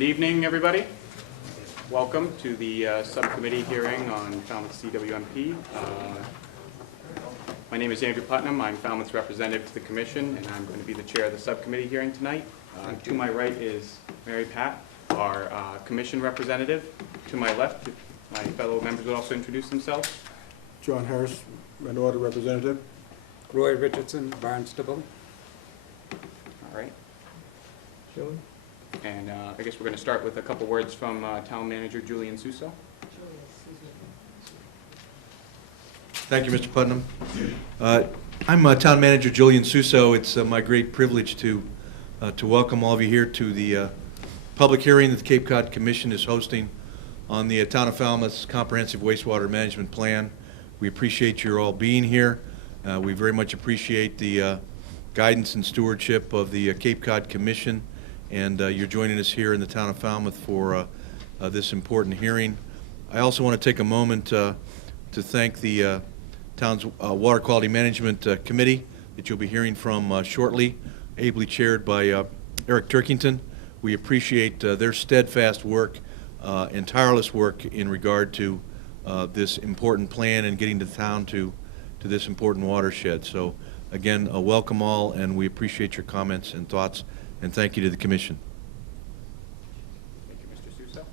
Good evening, everybody. Welcome to the subcommittee hearing on Falmouth CWMP. My name is Andrew Putnam. I'm Falmouth's representative to the Commission, and I'm going to be the chair of the subcommittee hearing tonight. To my right is Mary Pat, our Commission representative. To my left, if my fellow members would also introduce themselves. John Harris, Minority Representative. Roy Richardson, Barnstable. All right. And I guess we're going to start with a couple words from Town Manager Julian Suso. Thank you, Mr. Putnam. I'm Town Manager Julian Suso. It's my great privilege to welcome all of you here to the public hearing that the Cape Cod Commission is hosting on the Town of Falmouth's Comprehensive Wastewater Management Plan. We appreciate your all being here. We very much appreciate the guidance and stewardship of the Cape Cod Commission, and you're joining us here in the Town of Falmouth for this important hearing. I also want to take a moment to thank the town's Water Quality Management Committee that you'll be hearing from shortly, ably chaired by Eric Turkington. We appreciate their steadfast work and tireless work in regard to this important plan and getting the town to this important watershed. So again, welcome all, and we appreciate your comments and thoughts, and thank you to the Commission. Thank you, Mr. Suso.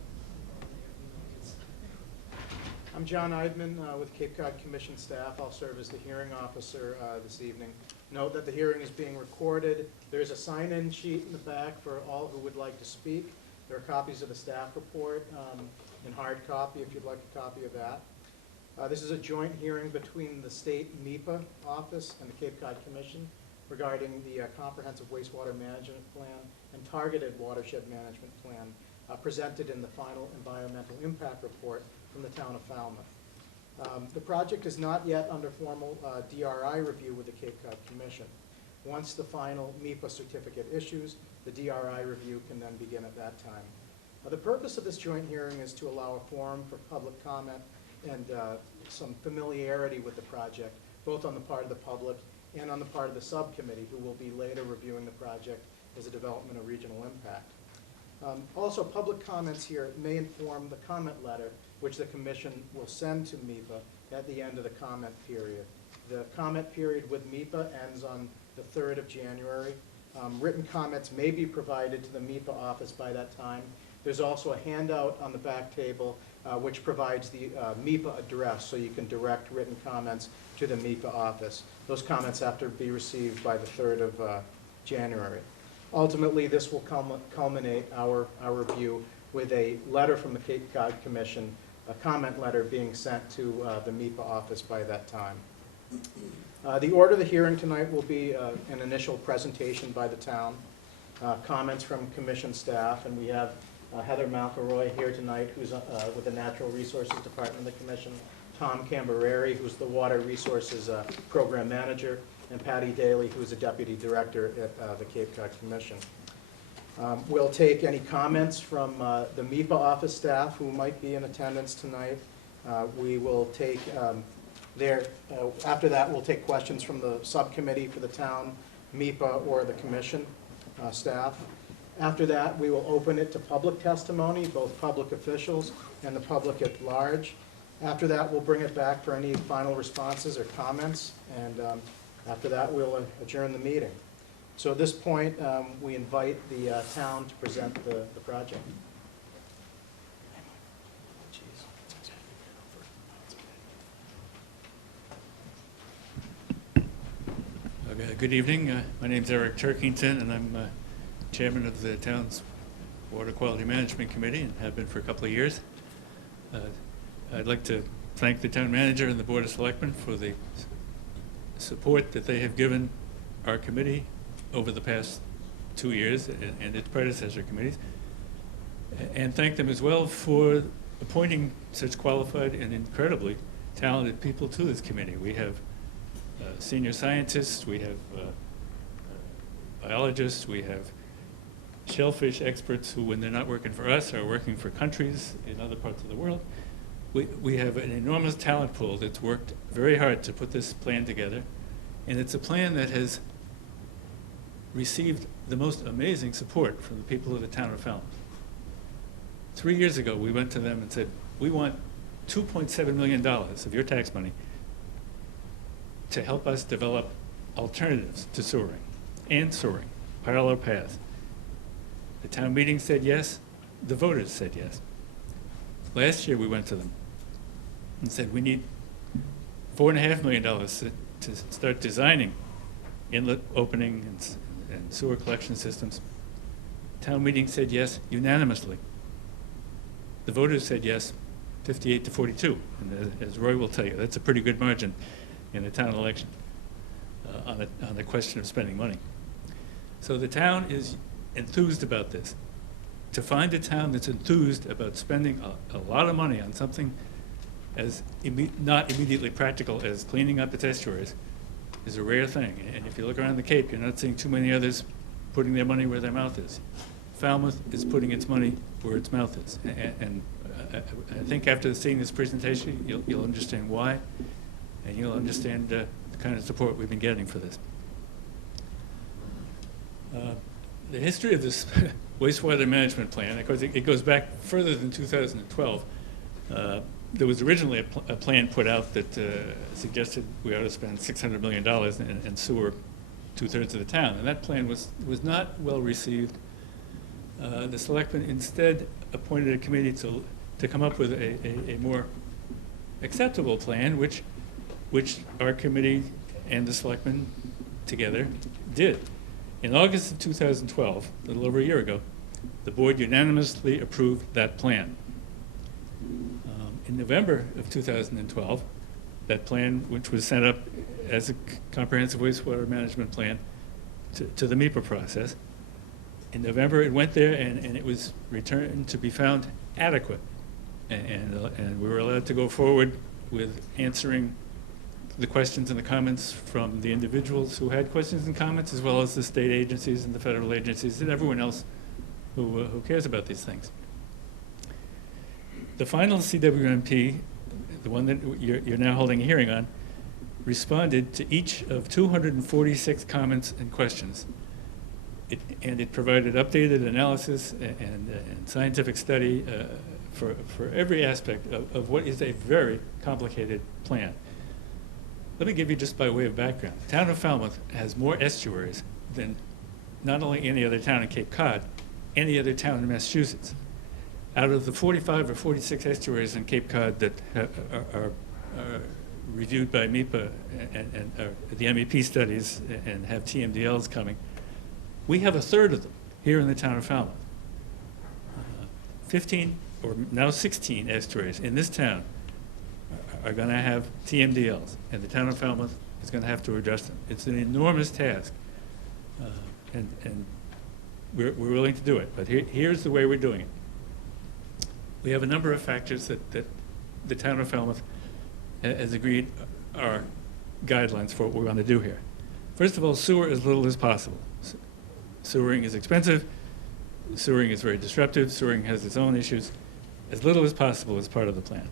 I'm John Eidman with Cape Cod Commission staff. I'll serve as the hearing officer this evening. Note that the hearing is being recorded. There's a sign-in sheet in the back for all who would like to speak. There are copies of the staff report in hard copy if you'd like a copy of that. This is a joint hearing between the state MEPA office and the Cape Cod Commission regarding the Comprehensive Wastewater Management Plan and Targeted Watershed Management Plan presented in the final environmental impact report from the town of Falmouth. The project is not yet under formal DRI review with the Cape Cod Commission. Once the final MEPA certificate issues, the DRI review can then begin at that time. The purpose of this joint hearing is to allow a forum for public comment and some familiarity with the project, both on the part of the public and on the part of the subcommittee, who will be later reviewing the project as a development of regional impact. Also, public comments here may inform the comment letter, which the Commission will send to MEPA at the end of the comment period. The comment period with MEPA ends on the 3rd of January. Written comments may be provided to the MEPA office by that time. There's also a handout on the back table which provides the MEPA address, so you can direct written comments to the MEPA office. Those comments have to be received by the 3rd of January. Ultimately, this will culminate our review with a letter from the Cape Cod Commission, a comment letter being sent to the MEPA office by that time. The order of the hearing tonight will be an initial presentation by the town, comments from Commission staff, and we have Heather McElroy here tonight, who's with the Natural Resources Department of the Commission, Tom Cambereri, who's the Water Resources Program Manager, and Patty Daly, who's the Deputy Director at the Cape Cod Commission. We'll take any comments from the MEPA office staff who might be in attendance tonight. We will take after that, we'll take questions from the subcommittee for the town, MEPA, or the Commission staff. After that, we will open it to public testimony, both public officials and the public at large. After that, we'll bring it back for any final responses or comments, and after that, we'll adjourn the meeting. So at this point, we invite the town to present the project. Good evening. My name is Eric Turkington, and I'm chairman of the town's Water Quality Management Committee and have been for a couple of years. I'd like to thank the town manager and the Board of Selectmen for the support that they have given our committee over the past 2 years and its predecessor committees, and thank them as well for appointing such qualified and incredibly talented people to this committee. We have senior scientists, we have biologists, we have shellfish experts who, when they're not working for us, are working for countries in other parts of the world. We have an enormous talent pool that's worked very hard to put this plan together, and it's a plan that has received the most amazing support from the people of the town of Falmouth. 3 years ago, we went to them and said, we want $2.7 million of your tax money to help us develop alternatives to sewering and sewering, parallel paths. The town meeting said yes, the voters said yes. Last year, we went to them and said, we need $4.5 million to start designing inlet opening and sewer collection systems. Town meeting said yes unanimously. The voters said yes, 58 to 42. And as Roy will tell you, that's a pretty good margin in a town election on the question of spending money. So the town is enthused about this. To find a town that's enthused about spending a lot of money on something as not immediately practical as cleaning up its estuaries is a rare thing. And if you look around the Cape, you're not seeing too many others putting their money where their mouth is. Falmouth is putting its money where its mouth is. And I think after seeing this presentation, you'll understand why, and you'll understand the kind of support we've been getting for this. The history of this wastewater management plan, of course, it goes back further than 2012. There was originally a plan put out that suggested we ought to spend $600 million and sewer 2/3 of the town, and that plan was not well received. The selectmen instead appointed a committee to come up with a more acceptable plan, which our committee and the selectmen together did. In August of 2012, a little over a year ago, the board unanimously approved that plan. In November of 2012, that plan, which was sent up as a comprehensive wastewater management plan to the MEPA process, in November it went there and it was returned to be found adequate. And we were allowed to go forward with answering the questions and the comments from the individuals who had questions and comments, as well as the state agencies and the federal agencies and everyone else who cares about these things. The final CWMP, the one that you're now holding a hearing on, responded to each of 246 comments and questions. It provided updated analysis and scientific study for every aspect of what is a very complicated plan. Let me give you just by way of background. The town of Falmouth has more estuaries than not only any other town in Cape Cod, any other town in Massachusetts. Out of the 45 or 46 estuaries in Cape Cod that are reviewed by MEPA and the MEP studies and have TMDLs coming, we have 1/3 of them here in the town of Falmouth. 15 or now 16 estuaries in this town are going to have TMDLs, and the town of Falmouth is going to have to address them. It's an enormous task, and we're willing to do it, but here's the way we're doing it. We have a number of factors that the town of Falmouth has agreed are guidelines for what we want to do here. First of all, sewer as little as possible. Sewering is expensive, sewering is very disruptive, sewering has its own issues. As little as possible is part of the plan.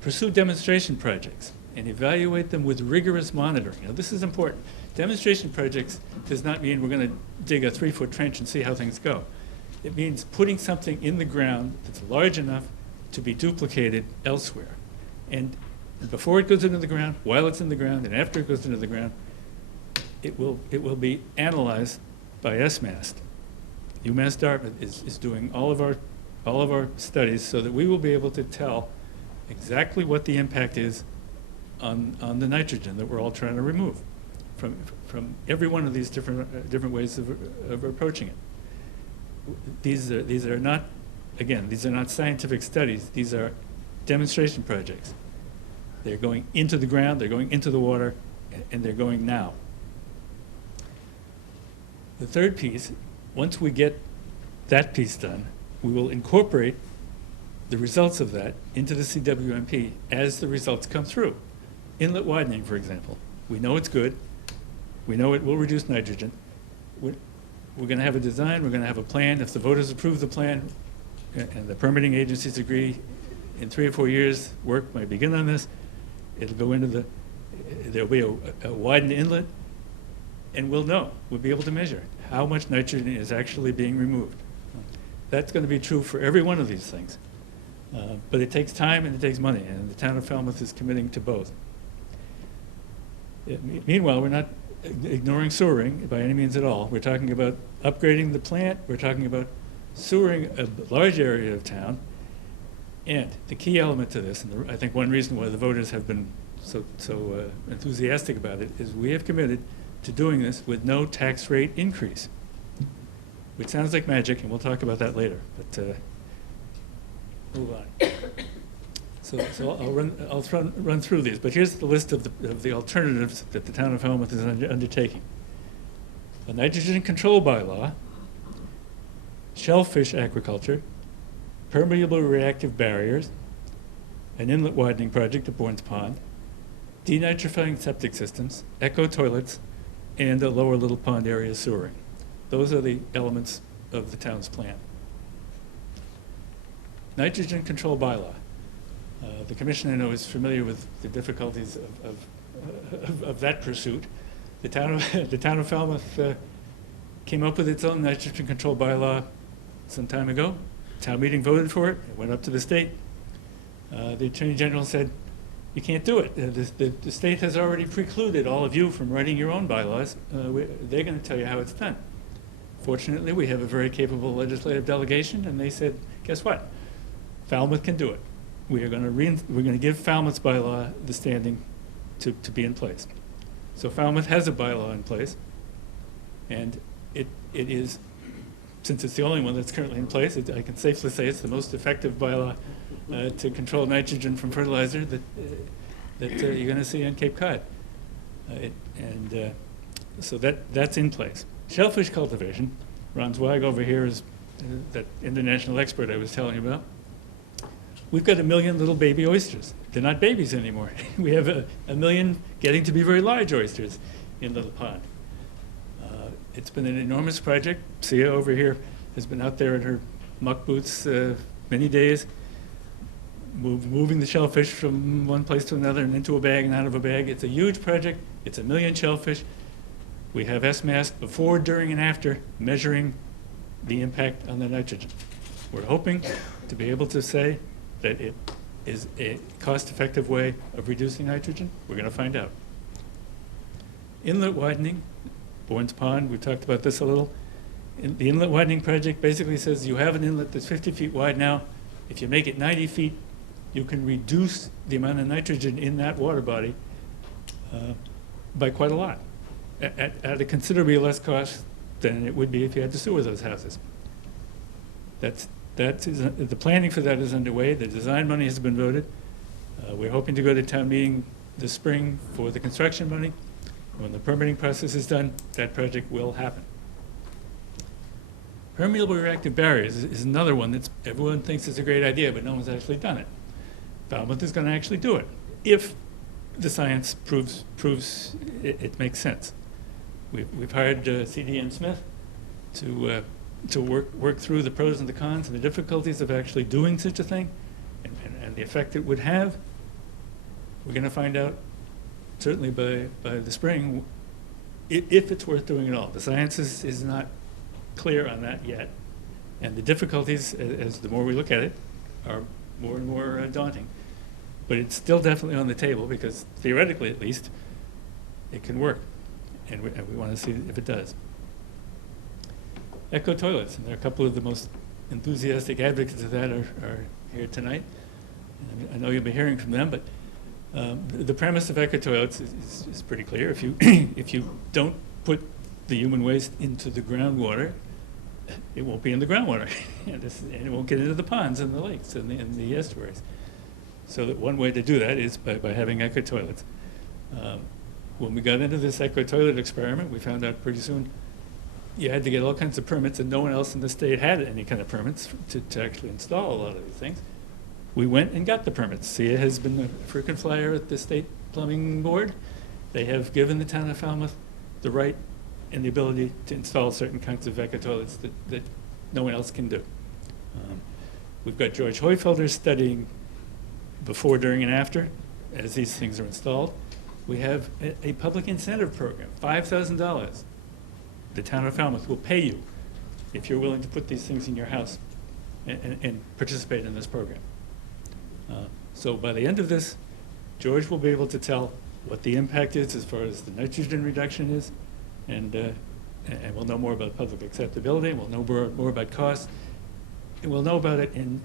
Pursue demonstration projects and evaluate them with rigorous monitoring. Now, this is important. Demonstration projects does not mean we're going to dig a 3-foot trench and see how things go. It means putting something in the ground that's large enough to be duplicated elsewhere. And before it goes into the ground, while it's in the ground, and after it goes into the ground, it will be analyzed by SMAST. UMass Dartmouth is doing all of our studies so that we will be able to tell exactly what the impact is on the nitrogen that we're all trying to remove from every one of these different ways of approaching it. These are not, again, these are not scientific studies. These are demonstration projects. They're going into the ground, they're going into the water, and they're going now. The third piece, once we get that piece done, we will incorporate the results of that into the CWMP as the results come through. Inlet widening, for example. We know it's good. We know it will reduce nitrogen. We're going to have a design, we're going to have a plan. If the voters approve the plan and the permitting agencies agree, in 3 or 4 years, work might begin on this. It'll go into there'll be a widened inlet, and we'll know, we'll be able to measure how much nitrogen is actually being removed. That's going to be true for every one of these things. But it takes time and it takes money, and the town of Falmouth is committing to both. Meanwhile, we're not ignoring sewering by any means at all. We're talking about upgrading the plant. We're talking about sewering a large area of town. And the key element to this, and I think one reason why the voters have been so enthusiastic about it, is we have committed to doing this with no tax rate increase, which sounds like magic, and we'll talk about that later. But move on. So I'll run through these. But here's the list of the alternatives that the town of Falmouth is undertaking: a nitrogen control bylaw, shellfish aquaculture, permeable reactive barriers, an inlet widening project at Bourne's Pond, denitrifying septic systems, eco toilets, and a lower Little Pond area sewering. Those are the elements of the town's plan. Nitrogen control bylaw. The commission, I know, is familiar with the difficulties of that pursuit. The town of Falmouth came up with its own nitrogen control bylaw some time ago. Town meeting voted for it. It went up to the state. The Attorney General said, you can't do it. The state has already precluded all of you from writing your own bylaws. They're going to tell you how it's done. Fortunately, we have a very capable legislative delegation, and they said, guess what? Falmouth can do it. We're going to give Falmouth's bylaw the standing to be in place. So Falmouth has a bylaw in place, and it is, since it's the only one that's currently in place, I can safely say it's the most effective bylaw to control nitrogen from fertilizer that you're going to see on Cape Cod. So that's in place. Shellfish cultivation, Ron Zweig over here is that international expert I was telling you about. We've got 1 million little baby oysters. They're not babies anymore. We have a million getting to be very large oysters in Little Pond. It's been an enormous project. Sia over here has been out there in her muck boots many days, moving the shellfish from one place to another and into a bag and out of a bag. It's a huge project. It's 1 million shellfish. We have SMAS before, during, and after measuring the impact on the nitrogen. We're hoping to be able to say that it is a cost-effective way of reducing nitrogen. We're going to find out. Inlet widening, Bourne's Pond, we talked about this a little. The inlet widening project basically says you have an inlet that's 50 feet wide now. If you make it 90 feet, you can reduce the amount of nitrogen in that water body by quite a lot, at a considerably less cost than it would be if you had to sewer those houses. The planning for that is underway. The design money has been voted. We're hoping to go to town meeting this spring for the construction money. When the permitting process is done, that project will happen. Permeable reactive barriers is another one that everyone thinks is a great idea, but no one's actually done it. Falmouth is going to actually do it if the science proves it makes sense. We've hired CDM Smith to work through the pros and the cons and the difficulties of actually doing such a thing and the effect it would have. We're going to find out certainly by the spring if it's worth doing at all. The science is not clear on that yet, and the difficulties, as the more we look at it, are more and more daunting. But it's still definitely on the table because theoretically, at least, it can work, and we want to see if it does. Eco toilets, and there are a couple of the most enthusiastic advocates of that are here tonight. And I know you'll be hearing from them, but the premise of eco toilets is pretty clear. If you if you don't put the human waste into the groundwater, it won't be in the groundwater, and it won't get into the ponds and the lakes and the estuaries. So that one way to do that is by having eco toilets. When we got into this eco toilet experiment, we found out pretty soon you had to get all kinds of permits, and no one else in the state had any kind of permits to actually install a lot of these things. We went and got the permits. SIA has been a frequent flyer at the State Plumbing Board. They have given the town of Falmouth the right and the ability to install certain kinds of eco toilets that no one else can do. We've got George Hoyfelder studying before, during, and after as these things are installed. We have a public incentive program, $5,000. The town of Falmouth will pay you if you're willing to put these things in your house and participate in this program. So by the end of this, George will be able to tell what the impact is as far as the nitrogen reduction is, and we'll know more about public acceptability, we'll know more about costs, and we'll know about it in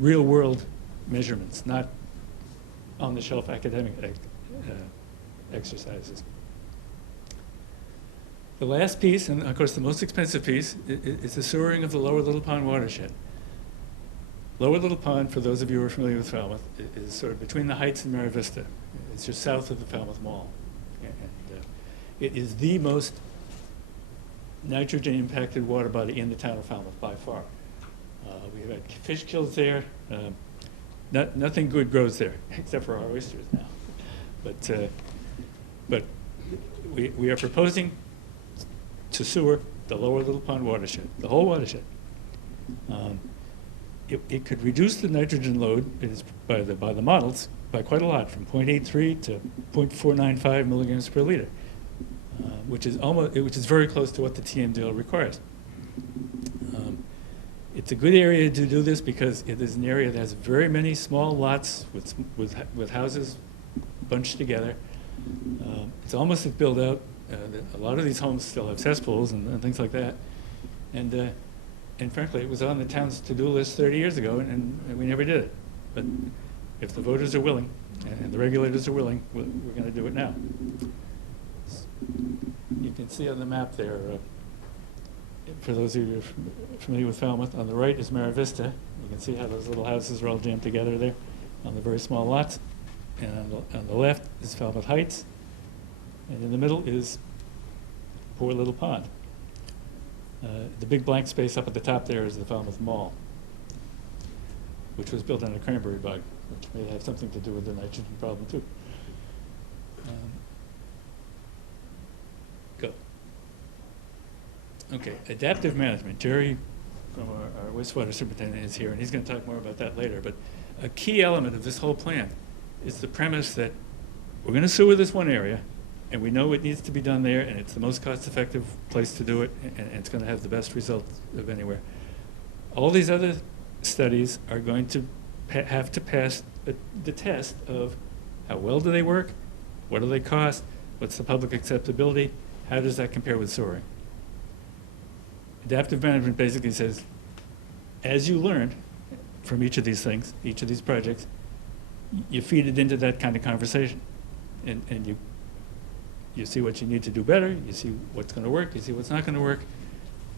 real-world measurements, not on-the-shelf academic exercises. The last piece, and of course the most expensive piece, is the sewering of the Lower Little Pond watershed. Lower Little Pond, for those of you who are familiar with Falmouth, is sort of between the Heights and Mary Vista. It's just south of the Falmouth Mall. And it is the most nitrogen-impacted water body in the town of Falmouth by far. We've had fish kills there. Nothing good grows there, except for our oysters now. But we are proposing to sewer the Lower Little Pond watershed, the whole watershed. It could reduce the nitrogen load by the models by quite a lot, from 0.83 to 0.495 milligrams per liter, which is very close to what the TMDL requires. It's a good area to do this because it is an area that has very many small lots with houses bunched together. It's almost at build out. A lot of these homes still have cesspools and things like that, and frankly, it was on the town's to-do list 30 years ago, and we never did it. But if the voters are willing, and the regulators are willing, we're going to do it now. You can see on the map there, for those of you who are familiar with Falmouth, on the right is Mara Vista. You can see how those little houses are all jammed together there on the very small lots. And on the left is Falmouth Heights, and in the middle is Poor Little Pond. The big blank space up at the top there is the Falmouth Mall, which was built on a cranberry bog, which may have something to do with the nitrogen problem too. Go. Okay, adaptive management. Jerry from our wastewater superintendent is here, and he's going to talk more about that later. But a key element of this whole plan is the premise that we're going to sewer this one area, and we know it needs to be done there, and it's the most cost-effective place to do it, and it's going to have the best results of anywhere. All these other studies are going to have to pass the test of how well do they work, what do they cost, what's the public acceptability, how does that compare with sewering. Adaptive management basically says, as you learn from each of these things, each of these projects, you feed it into that kind of conversation, and you see what you need to do better, you see what's going to work, you see what's not going to work,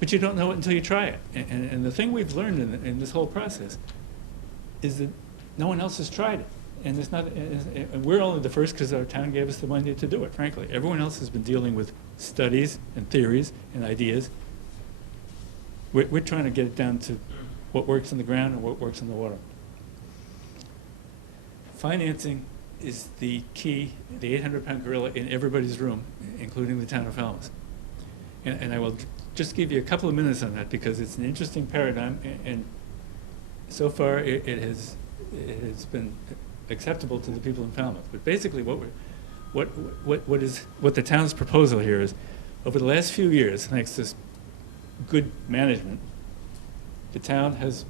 but you don't know it until you try it. And the thing we've learned in this whole process is that no one else has tried it. And it's not, and we're only the first because our town gave us the money to do it, frankly. Everyone else has been dealing with studies and theories and ideas. We're trying to get it down to what works in the ground and what works in the water. Financing is the key, the 800-pound gorilla in everybody's room, including the town of Falmouth. And I will just give you a couple of minutes on that because it's an interesting paradigm, and so far it has been acceptable to the people in Falmouth. But basically, what the town's proposal here is, over the last few years, thanks to good management, the town has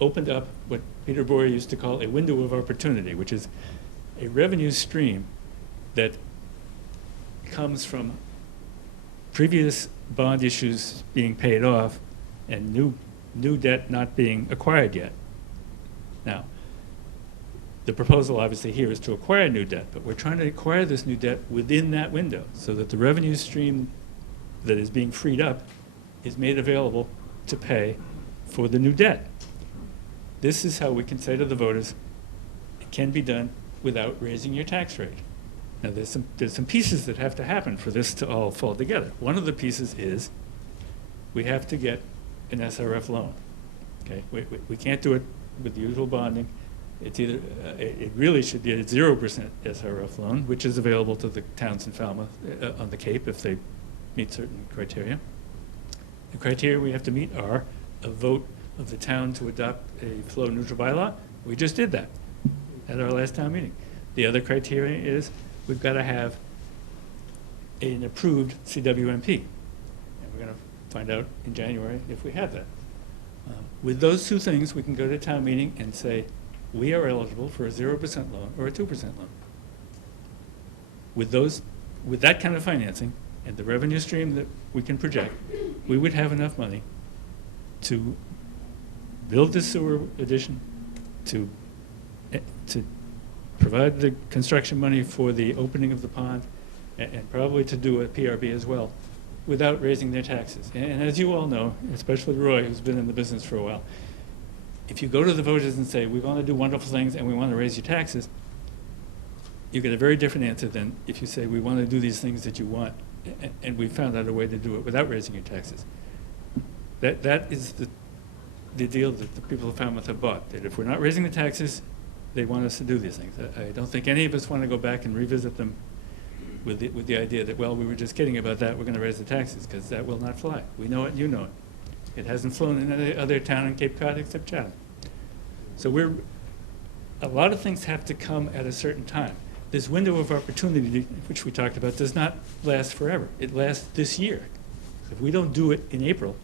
opened up what Peter Boyer used to call a window of opportunity, which is a revenue stream that comes from previous bond issues being paid off and new debt not being acquired yet. Now, the proposal obviously here is to acquire new debt, but we're trying to acquire this new debt within that window so that the revenue stream that is being freed up is made available to pay for the new debt. This is how we can say to the voters, it can be done without raising your tax rate. Now, there's some pieces that have to happen for this to all fall together. One of the pieces is we have to get an SRF loan. Okay, we can't do it with the usual bonding. It's either it really should be a 0% SRF loan, which is available to the towns in Falmouth on the Cape if they meet certain criteria. The criteria we have to meet are a vote of the town to adopt a flow neutral bylaw. We just did that at our last town meeting. The other criteria is we've got to have an approved CWMP. And we're going to find out in January if we have that. With those two things, we can go to town meeting and say, we are eligible for a 0% loan or a 2% loan. With that kind of financing and the revenue stream that we can project, we would have enough money to build the sewer addition, to provide the construction money for the opening of the pond, and probably to do a PRB as well, without raising their taxes. And as you all know, especially Roy, who's been in the business for a while, if you go to the voters and say, we want to do wonderful things and we want to raise your taxes, you get a very different answer than if you say, we want to do these things that you want, and we found out a way to do it without raising your taxes. That is the deal that the people of Falmouth have bought, that if we're not raising the taxes, they want us to do these things. I don't think any of us want to go back and revisit them with the idea that, well, we were just kidding about that, we're going to raise the taxes, because that will not fly. We know it, you know it. It hasn't flown in any other town in Cape Cod except Chatham. So a lot of things have to come at a certain time. This window of opportunity, which we talked about, does not last forever. It lasts this year. If we don't do it in April,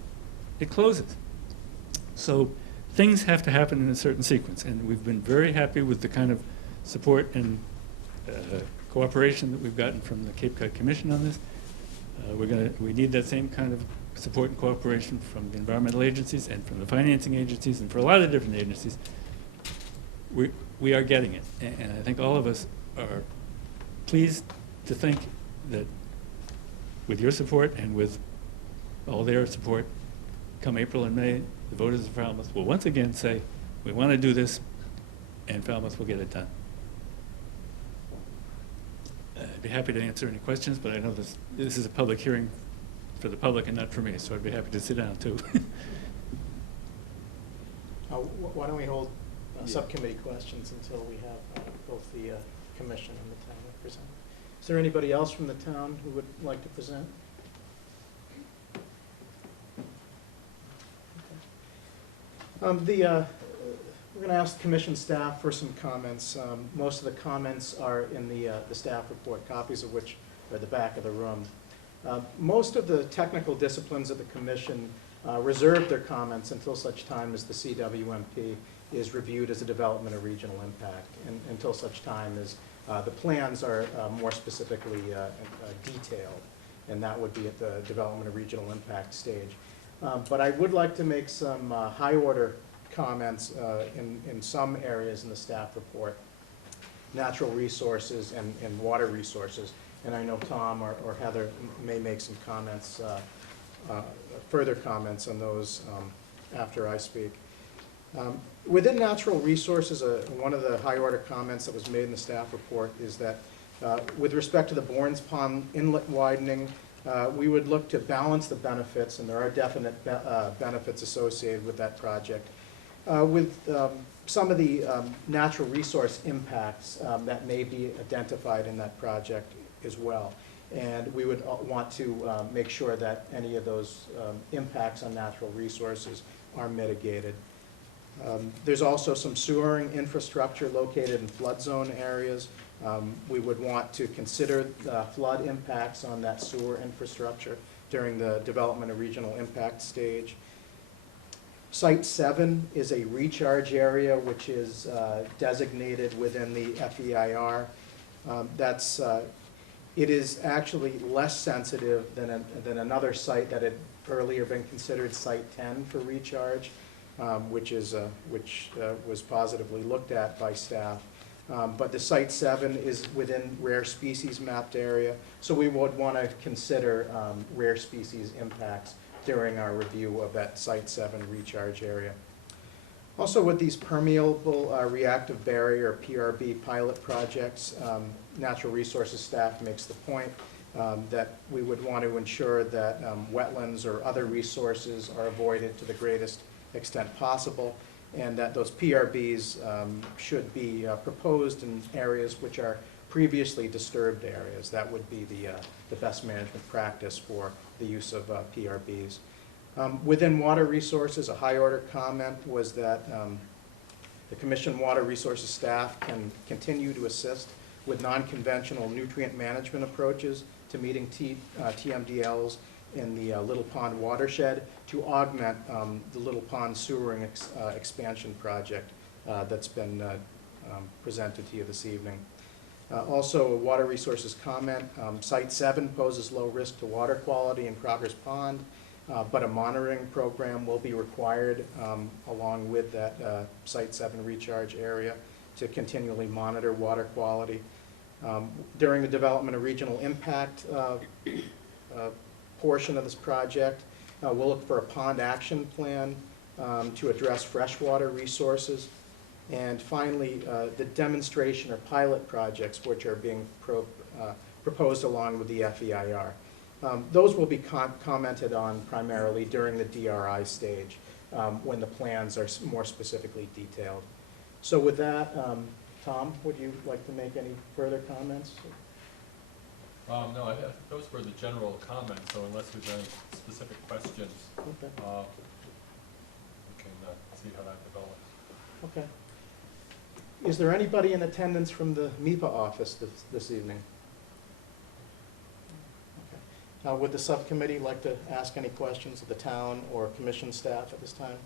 it closes. So things have to happen in a certain sequence, and we've been very happy with the kind of support and cooperation that we've gotten from the Cape Cod Commission on this. We need that same kind of support and cooperation from the environmental agencies and from the financing agencies and for a lot of different agencies. We are getting it, and I think all of us are pleased to think that with your support and with all their support, come April and May, the voters of Falmouth will once again say, we want to do this, and Falmouth will get it done. I'd be happy to answer any questions, but I know this is a public hearing for the public and not for me, so I'd be happy to sit down too. Why don't we hold subcommittee questions until we have both the commission and the town representative. Is there anybody else from the town who would like to present? Okay. We're going to ask the commission staff for some comments. Most of the comments are in the staff report, copies of which are at the back of the room. Most of the technical disciplines of the commission reserve their comments until such time as the CWMP is reviewed as a development of regional impact, and until such time as the plans are more specifically detailed, and that would be at the development of regional impact stage. But I would like to make some high order comments in some areas in the staff report, natural resources and water resources. And I know Tom or Heather may make some comments, further comments on those after I speak. Within natural resources, one of the high order comments that was made in the staff report is that with respect to the Bournes Pond inlet widening, we would look to balance the benefits, and there are definite benefits associated with that project, with some of the natural resource impacts that may be identified in that project as well. And we would want to make sure that any of those impacts on natural resources are mitigated. There's also some sewering infrastructure located in flood zone areas. We would want to consider flood impacts on that sewer infrastructure during the development of regional impact stage. Site 7 is a recharge area which is designated within the FEIR. It is actually less sensitive than another site that had earlier been considered Site 10 for recharge, which was positively looked at by staff. But the Site 7 is within rare species mapped area, so we would want to consider rare species impacts during our review of that Site 7 recharge area. Also, with these permeable reactive barrier, PRB pilot projects, Natural Resources staff makes the point that we would want to ensure that wetlands or other resources are avoided to the greatest extent possible, and that those PRBs should be proposed in areas which are previously disturbed areas. That would be the best management practice for the use of PRBs. Within water resources, a high order comment was that the Commission Water Resources staff can continue to assist with non-conventional nutrient management approaches to meeting TMDLs in the Little Pond watershed to augment the Little Pond sewering expansion project that's been presented to you this evening. Also, a water resources comment, Site 7 poses low risk to water quality in Crockers Pond, but a monitoring program will be required along with that Site 7 recharge area to continually monitor water quality. During the development of regional impact portion of this project, we'll look for a pond action plan to address freshwater resources. And finally, the demonstration or pilot projects which are being proposed along with the FEIR. Those will be commented on primarily during the DRI stage when the plans are more specifically detailed. So with that, Tom, would you like to make any further comments? No, I think those were the general comments, so unless there's any specific questions, Okay. we can see how that develops. Okay. Is there anybody in attendance from the MIPA office this evening? Okay. Would the subcommittee like to ask any questions of the town or commission staff at this time?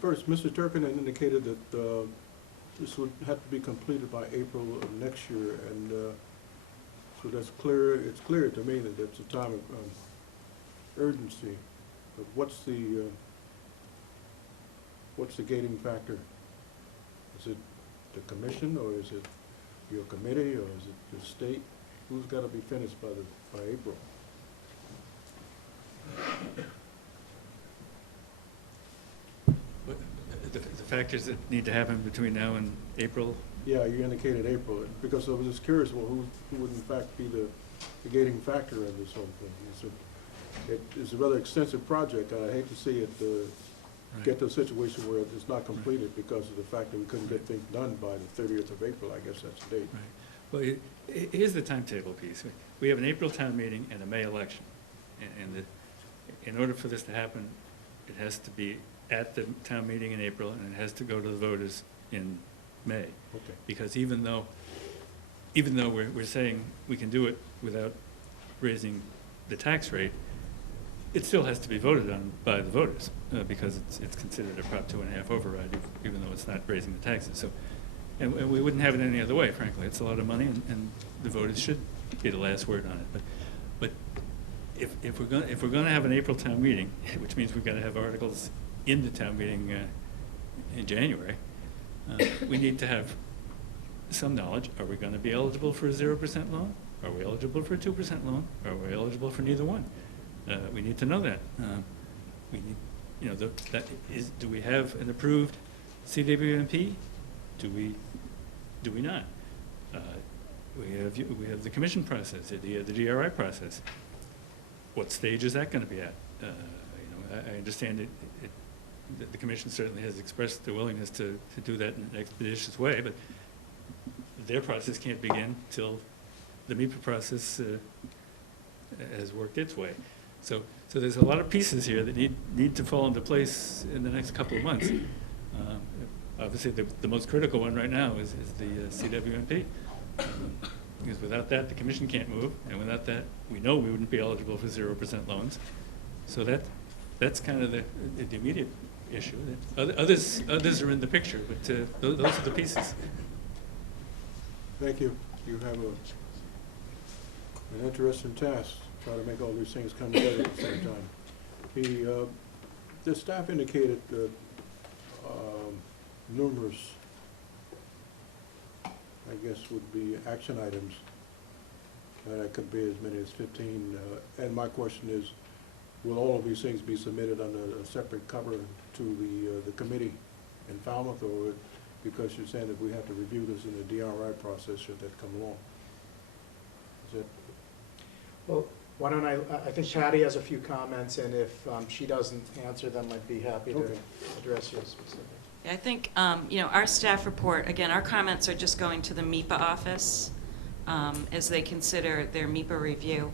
First, Mr. Turpin had indicated that this would have to be completed by April of next year, and so that's clear. It's clear to me that it's a time of urgency. But what's the gating factor? Is it the commission, or is it your committee, or is it the state? Who's got to be finished by April? The factors that need to happen between now and April. Yeah, you indicated April, because I was just curious, well, who would in fact be the gating factor in this whole thing? It's a rather extensive project, and I hate to see it get to a situation where it's not completed because of the fact that we couldn't get things done by the 30th of April, I guess that's the date. Right. Well, here's the timetable piece. We have an April town meeting and a May election. And in order for this to happen, it has to be at the town meeting in April, and it has to go to the voters in May. Okay. Because even though we're saying we can do it without raising the tax rate, it still has to be voted on by the voters, because it's considered a Prop 2.5 override, even though it's not raising the taxes. So, and we wouldn't have it any other way, frankly. It's a lot of money, and the voters should be the last word on it. But if we're going to have an April town meeting, which means we've got to have articles in the town meeting in January, we need to have some knowledge. Are we going to be eligible for a 0% loan? Are we eligible for a 2% loan? Are we eligible for neither one? We need to know that. We need, do we have an approved CWMP? Do we not? We have the commission process, the DRI process. What stage is that going to be at? I understand that the commission certainly has expressed their willingness to do that in an expeditious way, but their process can't begin till the MIPA process has worked its way. So there's a lot of pieces here that need to fall into place in the next couple of months. Obviously, the most critical one right now is the CWMP. Because without that, the commission can't move, and without that, we know we wouldn't be eligible for 0% loans. So that's kind of the immediate issue. Others are in the picture, but those are the pieces. Thank you. You have an interesting task, try to make all these things come together at the same time. The staff indicated that numerous, I guess, would be action items. It could be as many as 15. And my question is, will all of these things be submitted under a separate cover to the committee in Falmouth, or because you're saying that we have to review this in the DRI process should that come along? Is it? Well, why don't I think Patty has a few comments, and if she doesn't answer them, I'd be happy to address your specific. I think, our staff report, again, our comments are just going to the MIPA office as they consider their MIPA review.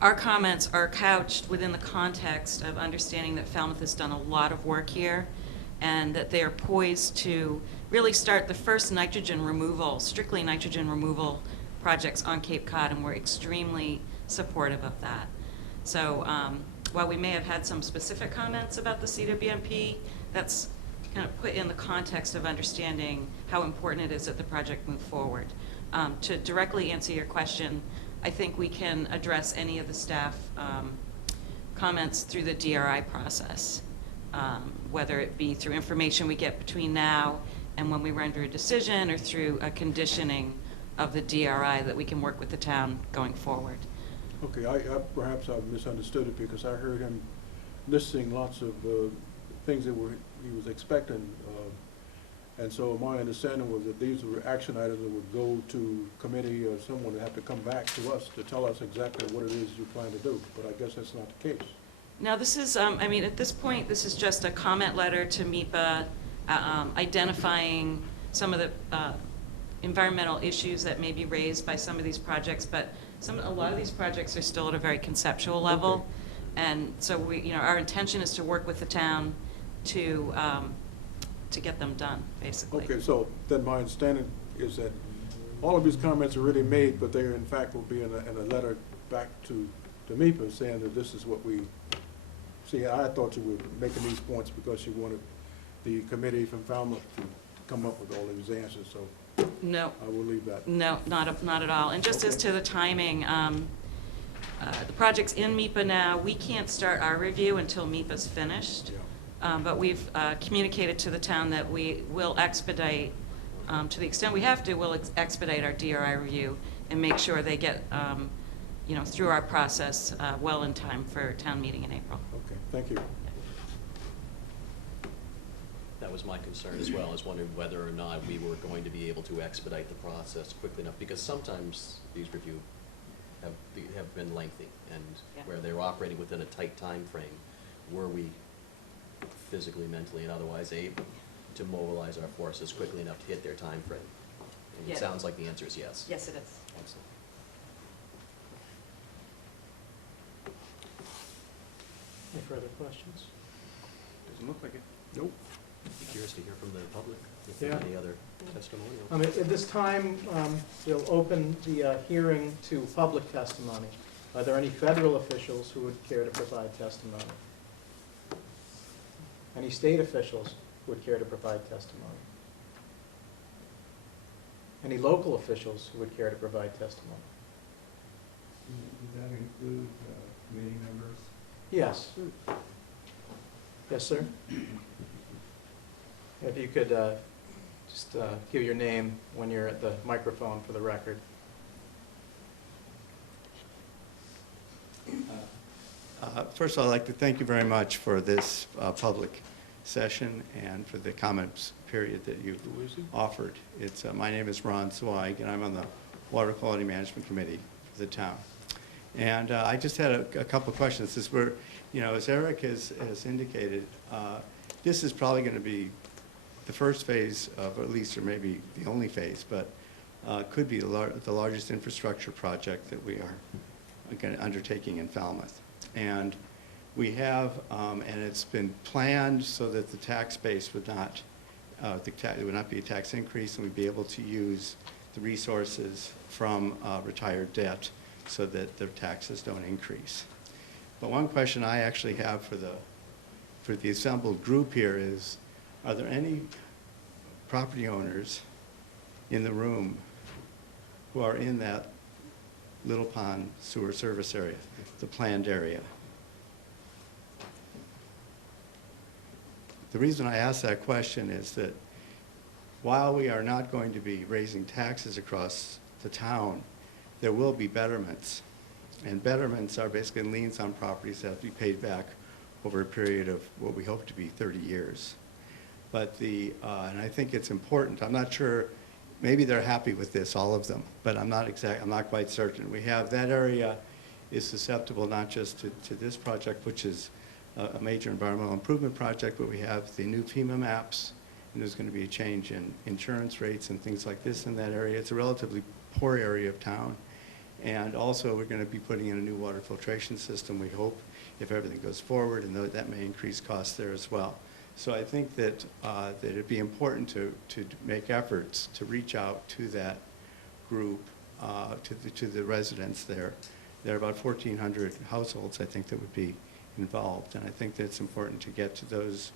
our comments are couched within the context of understanding that Falmouth has done a lot of work here, and that they are poised to really start the first nitrogen removal, strictly nitrogen removal projects on Cape Cod, and we're extremely supportive of that. So while we may have had some specific comments about the CWMP, that's kind of put in the context of understanding how important it is that the project move forward. To directly answer your question, I think we can address any of the staff comments through the DRI process, whether it be through information we get between now and when we render a decision, or through a conditioning of the DRI that we can work with the town going forward. Okay, perhaps I misunderstood it, because I heard him listing lots of things that he was expecting. And so my understanding was that these were action items that would go to committee, or someone would have to come back to us to tell us exactly what it is you plan to do. But I guess that's not the case. Now, this is, I mean, at this point, this is just a comment letter to MIPA identifying some of the environmental issues that may be raised by some of these projects, but a lot of these projects are still at a very conceptual level. Okay. And so our intention is to work with the town to get them done, basically. Okay, so then my understanding is that all of these comments are really made, but they in fact will be in a letter back to MIPA saying that this is what we see. I thought you were making these points because you wanted the committee from Falmouth to come up with all these answers, so No. I will leave that. No, not at all. And just as to the timing, the project's in MIPA now. We can't start our review until MIPA's finished. Yeah. But we've communicated to the town that we will expedite, to the extent we have to, we'll expedite our DRI review and make sure they get, through our process well in time for town meeting in April. Okay, thank you. That was my concern as well. I was wondering whether or not we were going to be able to expedite the process quickly enough, because sometimes these reviews have been lengthy, and Yeah. where they're operating within a tight time frame, were we physically, mentally, and otherwise able to mobilize our forces quickly enough to hit their time frame? And Yeah. it sounds like the answer is yes. Yes, it is. Excellent. Any further questions? Doesn't look like it. Nope. Be curious to hear from the public if Yeah. there's any other testimonials. At this time, we'll open the hearing to public testimony. Are there any federal officials who would care to provide testimony? Any state officials who would care to provide testimony? Any local officials who would care to provide testimony? Does that include committee members? Yes. Yes, sir? If you could just give your name when you're at the microphone for the record. First of all, I'd like to thank you very much for this public session and for the comments period that you've Who is he? offered. My name is Ron Zweig, and I'm on the Water Quality Management Committee of the town. And I just had a couple of questions. As Eric has indicated, this is probably going to be the first phase of, at least, or maybe the only phase, but could be the largest infrastructure project that we are undertaking in Falmouth. And we have, and it's been planned so that the tax base would not, there would not be a tax increase, and we'd be able to use the resources from retired debt so that the taxes don't increase. But one question I actually have for the assembled group here is, are there any property owners in the room who are in that Little Pond sewer service area, the planned area? The reason I ask that question is that while we are not going to be raising taxes across the town, there will be betterments. And betterments are basically liens on properties that have to be paid back over a period of what we hope to be 30 years. But and I think it's important, I'm not sure, maybe they're happy with this, all of them, but I'm not quite certain. We have, that area is susceptible not just to this project, which is a major environmental improvement project, but we have the new FEMA maps, and there's going to be a change in insurance rates and things like this in that area. It's a relatively poor area of town. And also, we're going to be putting in a new water filtration system, we hope, if everything goes forward, and that may increase costs there as well. So I think that, that it'd be important to make efforts to reach out to that group, to the residents there. There are about 1,400 households, I think, that would be involved, and I think that it's important to get to those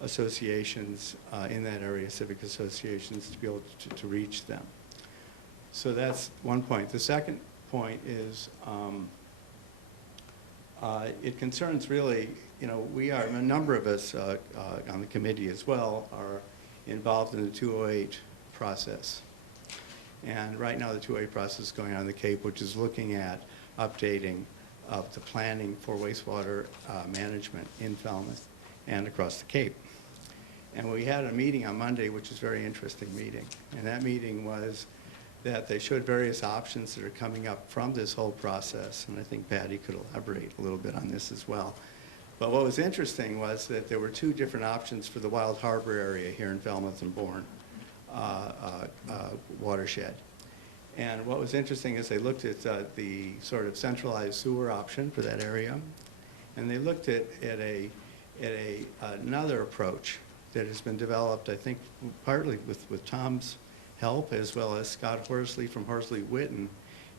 associations in that area, civic associations, to be able to reach them. So that's one point. The second point is it concerns really, we are, a number of us on the committee as well are involved in the 208 process. And right now the 208 process is going on in the Cape, which is looking at updating of the planning for wastewater management in Falmouth and across the Cape. And we had a meeting on Monday, which is a very interesting meeting. And that meeting was that they showed various options that are coming up from this whole process. And I think Patty could elaborate a little bit on this as well. But what was interesting was that there were two different options for the Wild Harbor area here in Falmouth and Bourne watershed. And what was interesting is they looked at the sort of centralized sewer option for that area. And they looked at another approach that has been developed, I think, partly with Tom's help, as well as Scott Horsley from Horsley Witten,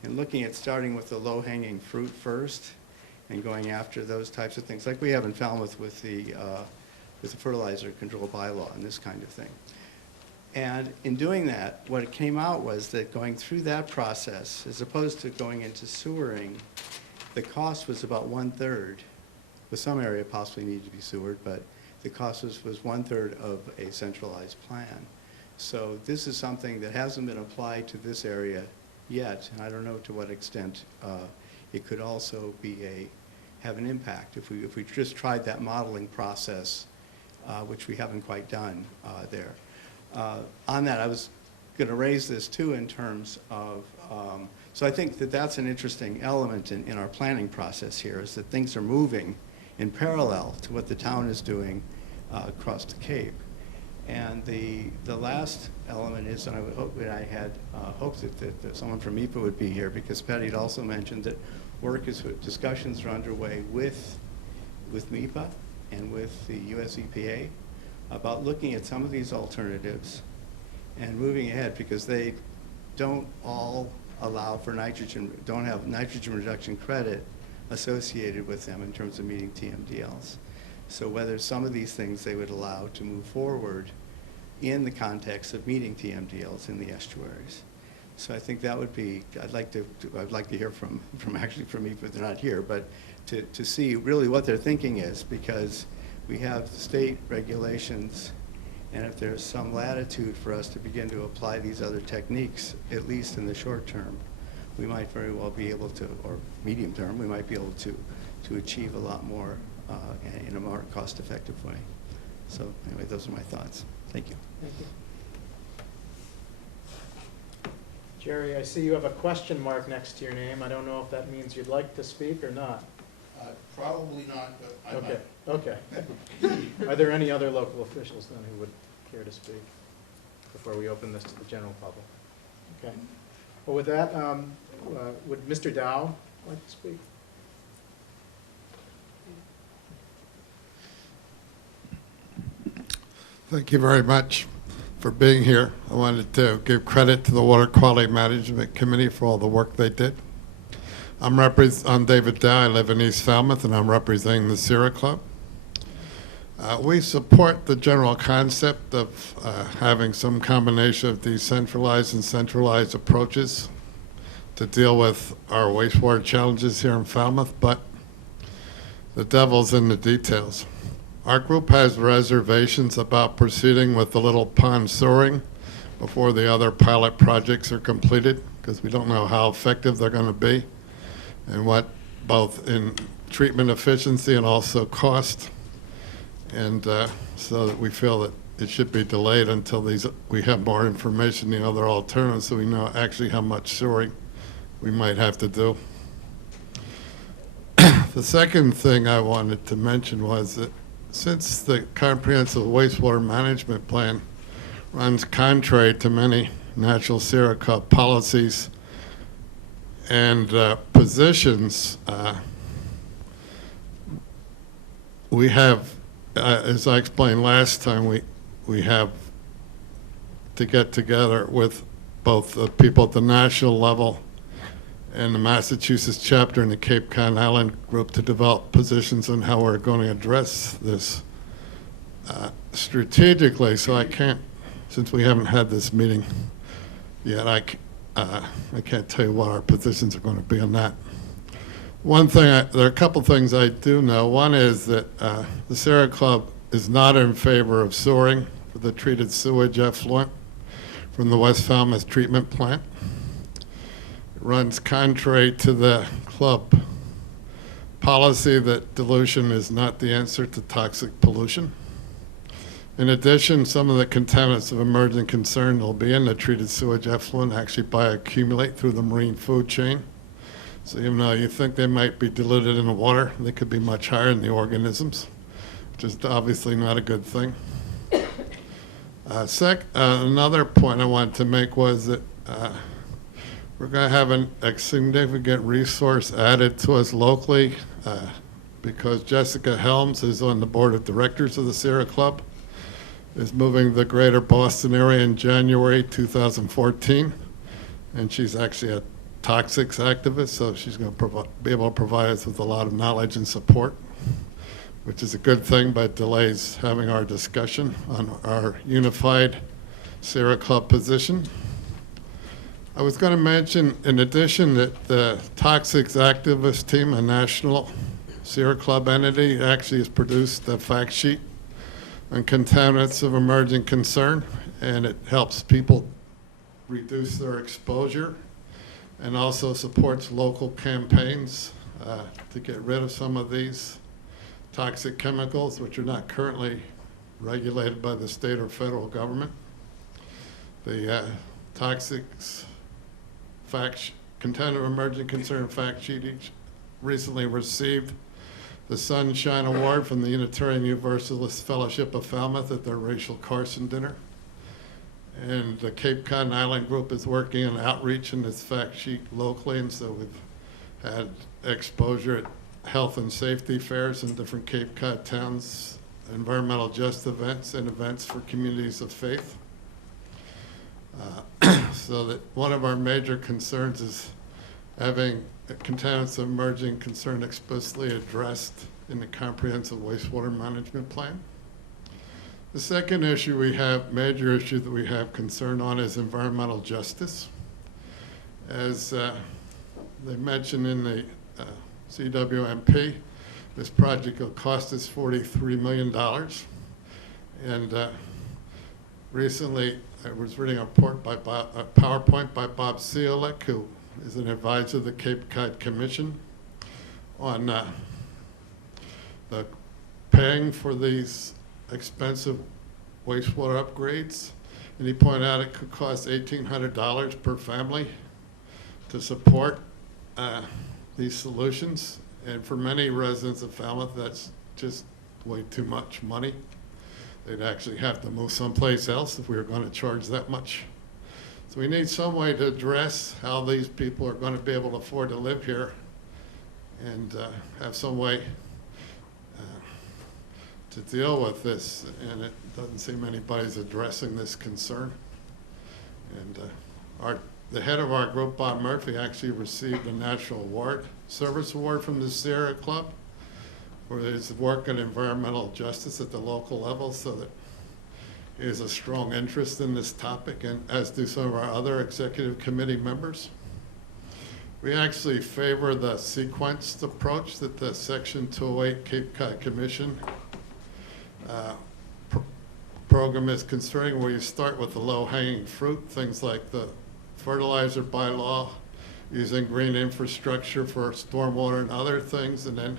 in looking at starting with the low-hanging fruit first and going after those types of things, like we have in Falmouth with the fertilizer control bylaw and this kind of thing. And in doing that, what it came out was that going through that process, as opposed to going into sewering, the cost was about 1/3, with some area possibly needed to be sewered, but the cost was 1/3 of a centralized plan. So this is something that hasn't been applied to this area yet, and I don't know to what extent it could also be have an impact if we just tried that modeling process, which we haven't quite done there. On that, I was going to raise this too in terms of, so I think that that's an interesting element in our planning process here, is that things are moving in parallel to what the town is doing across the Cape. And the last element is, and I had hoped that someone from MIPA would be here, because Patty had also mentioned that discussions are underway with MIPA and with the US EPA about looking at some of these alternatives and moving ahead, because they don't all allow for don't have nitrogen reduction credit associated with them in terms of meeting TMDLs. So whether some of these things they would allow to move forward in the context of meeting TMDLs in the estuaries. So I think that would be, I'd like to hear from EPA, they're not here, but to see really what their thinking is, because we have state regulations, and if there's some latitude for us to begin to apply these other techniques, at least in the short term, we might very well be able to, or medium term, we might be able to achieve a lot more in a more cost-effective way. So anyway, those are my thoughts. Thank you. Thank you. Jerry, I see you have a question mark next to your name. I don't know if that means you'd like to speak or not. Probably not, but I Okay. might. Okay. Are there any other local officials then who would care to speak before we open this to the general public? Okay. Well, with that, would Mr. Dow like to speak? Thank you very much for being here. I wanted to give credit to the Water Quality Management Committee for all the work they did. I'm David Dow. I live in East Falmouth, and I'm representing the Sierra Club. We support the general concept of having some combination of decentralized and centralized approaches to deal with our wastewater challenges here in Falmouth, but the devil's in the details. Our group has reservations about proceeding with the Little Pond sewering before the other pilot projects are completed, because we don't know how effective they're going to be, and what both in treatment efficiency and also cost. And so that we feel that it should be delayed until we have more information, the other alternatives, so we know actually how much sewering we might have to do. The second thing I wanted to mention was that since the comprehensive wastewater management plan runs contrary to many National Sierra Club policies, and positions, we have, as I explained last time, we have to get together with both the people at the national level and the Massachusetts chapter and the Cape Cod Island group to develop positions on how we're going to address this strategically. So I can't, since we haven't had this meeting yet, I can't tell you what our positions are going to be on that. One thing, there are a couple things I do know. One is that the Sierra Club is not in favor of sewering for the treated sewage effluent from the West Falmouth treatment plant. It runs contrary to the club policy that dilution is not the answer to toxic pollution. In addition, some of the contaminants of emerging concern will be in the treated sewage effluent actually bioaccumulate through the marine food chain. So even though you think they might be diluted in the water, they could be much higher in the organisms, which is obviously not a good thing. Another point I wanted to make was that we're going to have a significant resource added to us locally because Jessica Helms is on the board of directors of the Sierra Club, is moving to the greater Boston area in January 2014, and she's actually a toxics activist, so she's going to be able to provide us with a lot of knowledge and support, which is a good thing, but delays having our discussion on our unified Sierra Club position. I was going to mention, in addition, that the toxics activist team, a national Sierra Club entity, actually has produced a fact sheet on contaminants of emerging concern, and it helps people reduce their exposure and also supports local campaigns to get rid of some of these toxic chemicals, which are not currently regulated by the state or federal government. The toxics contaminant of emerging concern fact sheet each recently received the Sunshine Award from the Unitarian Universalist Fellowship of Falmouth at their Racial Carson dinner. And the Cape Cod Island group is working on outreach in this fact sheet locally, and so we've had exposure at health and safety fairs in different Cape Cod towns, environmental justice events, and events for communities of faith. So that one of our major concerns is having contaminants of emerging concern explicitly addressed in the comprehensive wastewater management plan. The second issue we have, major issue that we have concern on, is environmental justice. As they mentioned in the CWMP, this project will cost us $43 million. And recently, I was reading a PowerPoint by Bob Ciolek, who is an advisor of the Cape Cod Commission, on the paying for these expensive wastewater upgrades. And he pointed out it could cost $1,800 per family to support these solutions. And for many residents of Falmouth, that's just way too much money. They'd actually have to move someplace else if we were going to charge that much. So we need some way to address how these people are going to be able to afford to live here and have some way to deal with this. And it doesn't seem anybody's addressing this concern. And the head of our group, Bob Murphy, actually received a National Service Award from the Sierra Club for his work on environmental justice at the local level, so that he has a strong interest in this topic, and as do some of our other executive committee members. We actually favor the sequenced approach that the Section 208 Cape Cod Commission program is considering, where you start with the low-hanging fruit, things like the fertilizer bylaw, using green infrastructure for stormwater and other things, and then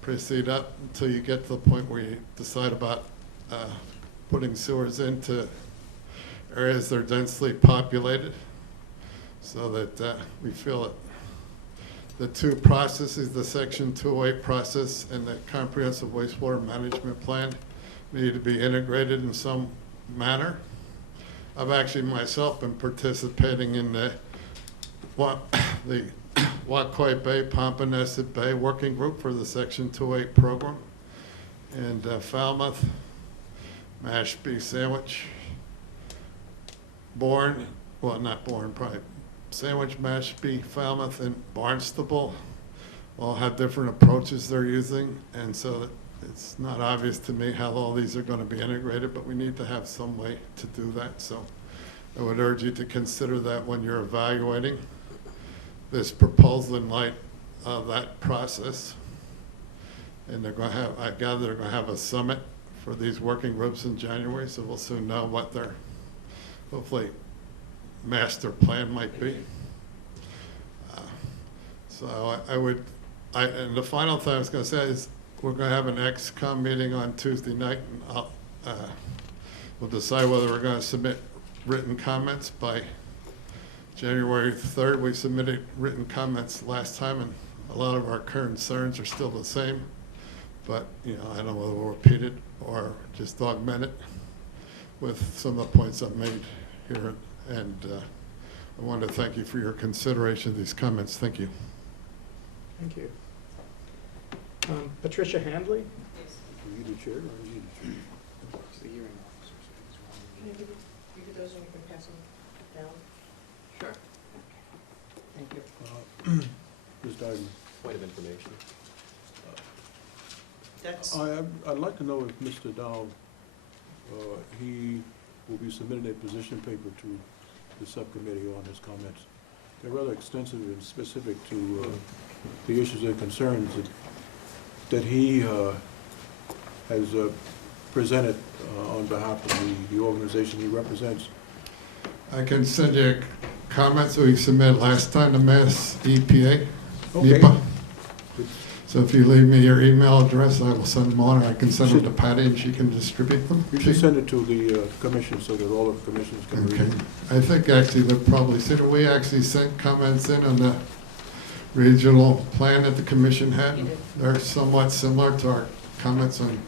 proceed up until you get to the point where you decide about putting sewers into areas that are densely populated, so that we feel that the two processes, the Section 208 process and the comprehensive wastewater management plan, need to be integrated in some manner. I've actually myself been participating in the Wacoy Bay, Pompanesett Bay Working Group for the Section 2.8 program. And Falmouth, Mashpee, Sandwich, Bourne, well, not Bourne, probably Sandwich, Mashpee, Falmouth, and Barnstable all have different approaches they're using, and so it's not obvious to me how all these are going to be integrated, but we need to have some way to do that. So I would urge you to consider that when you're evaluating this proposal in light of that process. And they're going to have, I gather they're going to have a summit for these working groups in January, so we'll soon know what their, hopefully, master plan might be. So and the final thing I was going to say is we're going to have an ex-com meeting on Tuesday night, and we'll decide whether we're going to submit written comments by January 3rd. We submitted written comments last time, and a lot of our concerns are still the same. But, you know, I don't know whether we'll repeat it or just augment it with some of the points I've made here. And I want to thank you for your consideration of these comments. Thank you. Thank you. Patricia Handley? Are you the chair or are you the chair? It's the hearing officer. Can I give you those and you can pass them down? Sure. Thank you. Ms. Dyden, Point of information. That's, I'd like to know if Mr. Donald, he will be submitting a position paper to the subcommittee on his comments. They're rather extensive and specific to the issues and concerns that he has presented on behalf of the organization he represents. I can send you comments that we submitted last time to Mass EPA. Okay. NEPA. So if you leave me your email address, I will send them on, or I can send them to Patty and she can distribute them. You should send it to the commission so that all of the commissioners can read Okay. it. I think actually they'll probably see that we actually sent comments in on the regional plan that the commission had. You did. They're somewhat similar to our comments on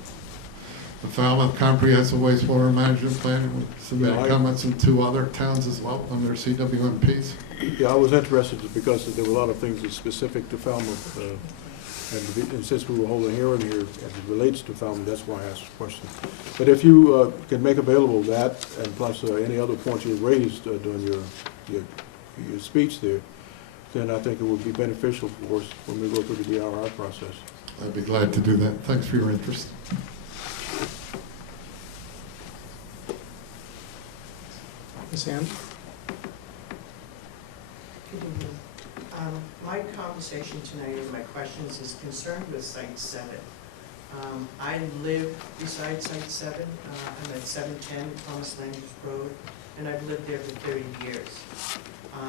the Falmouth Comprehensive Wastewater Management Plan. We Yeah, submitted comments in 2 other towns as well on their CWMPs. Yeah, I was interested because there were a lot of things that's specific to Falmouth. And since we were holding a hearing here as it relates to Falmouth, that's why I asked the question. But if you can make available that and plus any other points you raised during your speech there, then I think it would be beneficial for us when we go through the DRI process. I'd be glad to do that. Thanks for your interest. Ms. Hand? good evening. My conversation tonight and my questions is concerned with Site 7. I live beside Site 7. I'm at 710 Thomas Langus Road, and I've lived there for 30 years.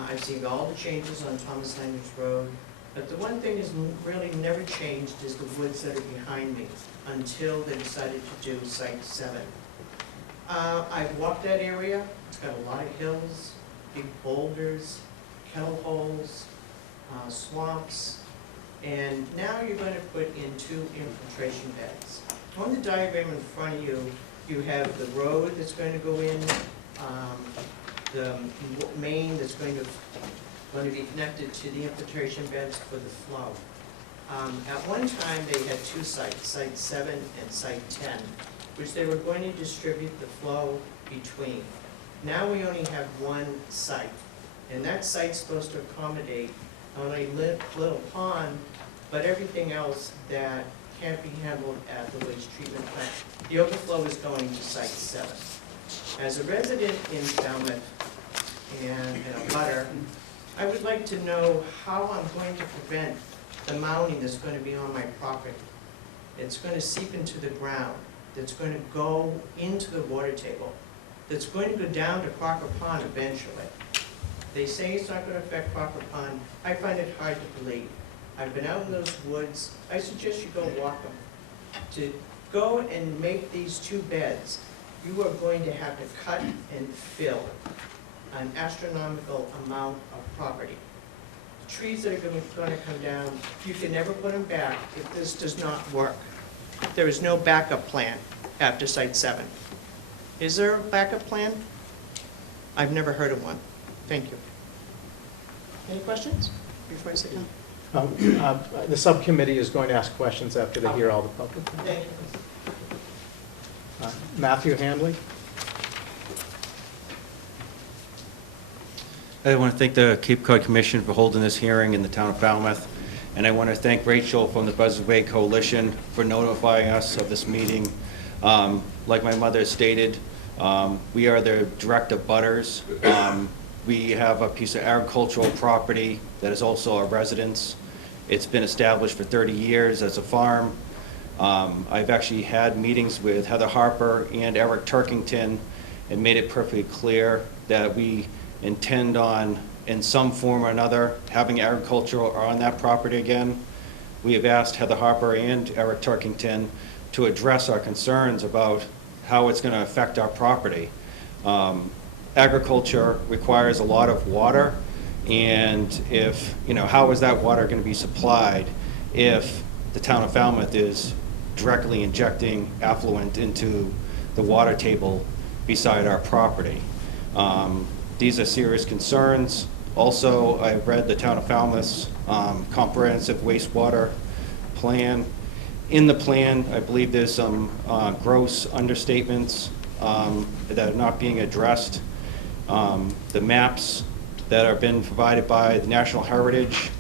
I've seen all the changes on Thomas Langus Road, but the one thing that's really never changed is the woods that are behind me until they decided to do Site 7. I've walked that area. It's got a lot of hills, big boulders, kettle holes, swamps, and now you're going to put in 2 infiltration beds. On the diagram in front of you, you have the road that's going to go in, the main that's going to be connected to the infiltration beds for the flow. At one time, they had 2 sites, Site 7 and Site 10, which they were going to distribute the flow between. Now we only have 1 site, and that site's supposed to accommodate not only Little Pond, but everything else that can't be handled at the waste treatment plant. The overflow is going to Site 7. As a resident in Falmouth and a butter, I would like to know how I'm going to prevent the mounding that's going to be on my property. It's going to seep into the ground, that's going to go into the water table, that's going to go down to Crocker Pond eventually. They say it's not going to affect Crocker Pond. I find it hard to believe. I've been out in those woods. I suggest you go walk them. To go and make these 2 beds, you are going to have to cut and fill an astronomical amount of property. The trees that are going to come down, you can never put them back if this does not work. There is no backup plan after Site 7. Is there a backup plan? I've never heard of one. Thank you. Any questions before I sit down? The subcommittee is going to ask questions after they hear all the public. Thank you. Matthew Handley? I want to thank the Cape Cod Commission for holding this hearing in the town of Falmouth, and I want to thank Rachel from the Buzzards Bay Coalition for notifying us of this meeting. Like my mother stated, we are the direct abutters. We have a piece of agricultural property that is also our residence. It's been established for 30 years as a farm. I've actually had meetings with Heather Harper and Eric Turkington and made it perfectly clear that we intend on, in some form or another, having agriculture on that property again. We have asked Heather Harper and Eric Turkington to address our concerns about how it's going to affect our property. Agriculture requires a lot of water, and if, how is that water going to be supplied if the town of Falmouth is directly injecting effluent into the water table beside our property? These are serious concerns. Also, I read the town of Falmouth's comprehensive wastewater plan. In the plan, I believe there's some gross understatements that are not being addressed. The maps that have been provided by the National Heritage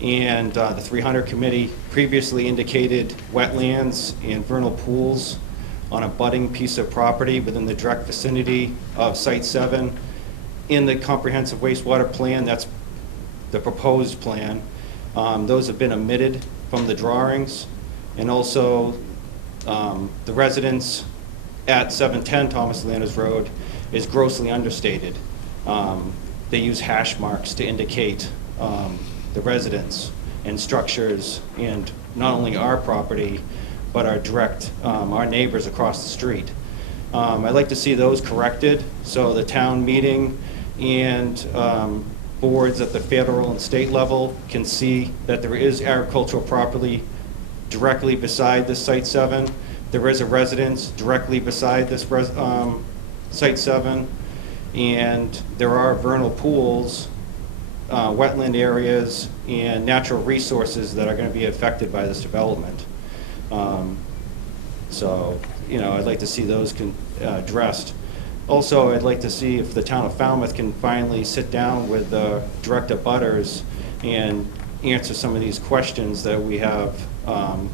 and the 300 Committee previously indicated wetlands and vernal pools on a budding piece of property within the direct vicinity of Site 7. In the comprehensive wastewater plan, that's the proposed plan, those have been omitted from the drawings. And also, the residence at 710 Thomas Landers Road is grossly understated. They use hash marks to indicate the residence and structures, and not only our property, but our neighbors across the street. I'd like to see those corrected so the town meeting and boards at the federal and state level can see that there is agricultural property directly beside this Site 7. There is a residence directly beside this Site 7, and there are vernal pools, wetland areas, and natural resources that are going to be affected by this development. So, I'd like to see those addressed. Also, I'd like to see if the town of Falmouth can finally sit down with the direct abutters and answer some of these questions that we have,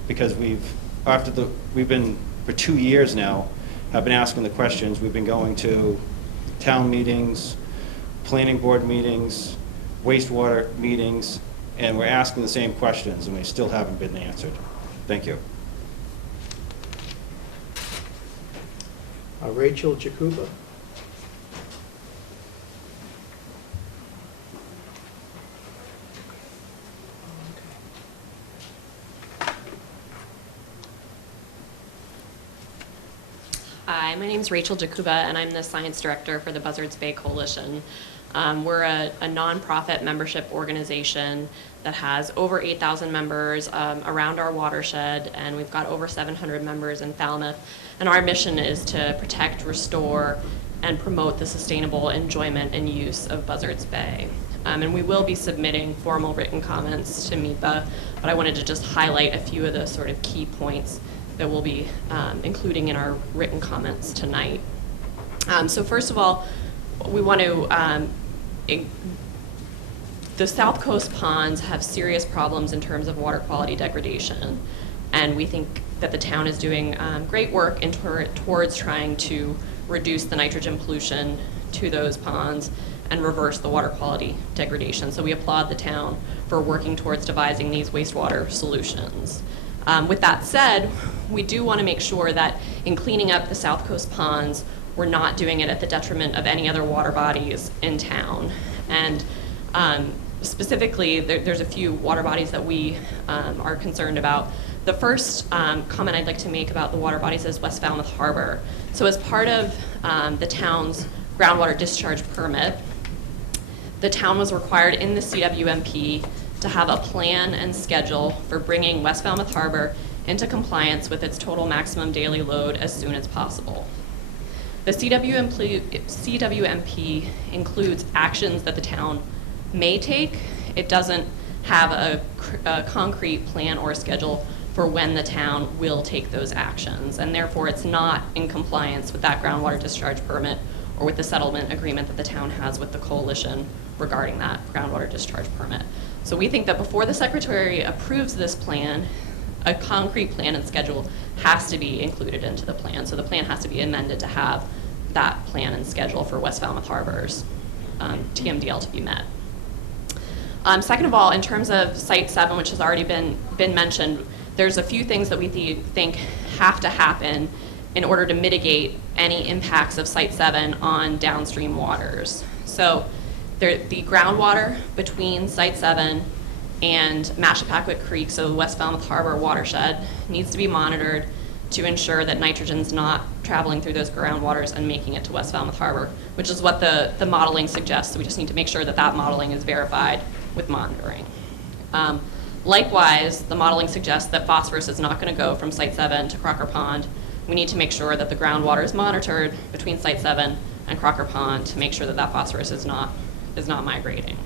because we've been, for 2 years now, have been asking the questions. We've been going to town meetings, planning board meetings, wastewater meetings, and we're asking the same questions, and they still haven't been answered. Thank you. Rachel Jakuba? Hi, my name is Rachel Jakuba, and I'm the Science Director for the Buzzards Bay Coalition. We're a nonprofit membership organization that has over 8,000 members around our watershed, and we've got over 700 members in Falmouth. And our mission is to protect, restore, and promote the sustainable enjoyment and use of Buzzards Bay. And we will be submitting formal written comments to MIPA, but I wanted to just highlight a few of the sort of key points that we'll be including in our written comments tonight. So first of all, we want to, the South Coast ponds have serious problems in terms of water quality degradation, and we think that the town is doing great work towards trying to reduce the nitrogen pollution to those ponds and reverse the water quality degradation. So we applaud the town for working towards devising these wastewater solutions. With that said, we do want to make sure that in cleaning up the South Coast ponds, we're not doing it at the detriment of any other water bodies in town. And specifically, there's a few water bodies that we are concerned about. The first comment I'd like to make about the water bodies is West Falmouth Harbor. So as part of the town's groundwater discharge permit, the town was required in the CWMP to have a plan and schedule for bringing West Falmouth Harbor into compliance with its total maximum daily load as soon as possible. The CWMP includes actions that the town may take. It doesn't have a concrete plan or schedule for when the town will take those actions. And therefore, it's not in compliance with that groundwater discharge permit or with the settlement agreement that the town has with the coalition regarding that groundwater discharge permit. So we think that before the Secretary approves this plan, a concrete plan and schedule has to be included into the plan. So the plan has to be amended to have that plan and schedule for West Falmouth Harbor's TMDL to be met. Second of all, in terms of Site 7, which has already been mentioned, there's a few things that we think have to happen in order to mitigate any impacts of Site 7 on downstream waters. So the groundwater between Site 7 and Mashapaquet Creek, so the West Falmouth Harbor watershed, needs to be monitored to ensure that nitrogen's not traveling through those groundwaters and making it to West Falmouth Harbor, which is what the modeling suggests. So we just need to make sure that that modeling is verified with monitoring. Likewise, the modeling suggests that phosphorus is not going to go from Site 7 to Crocker Pond. We need to make sure that the groundwater is monitored between Site 7 and Crocker Pond to make sure that that phosphorus is not migrating.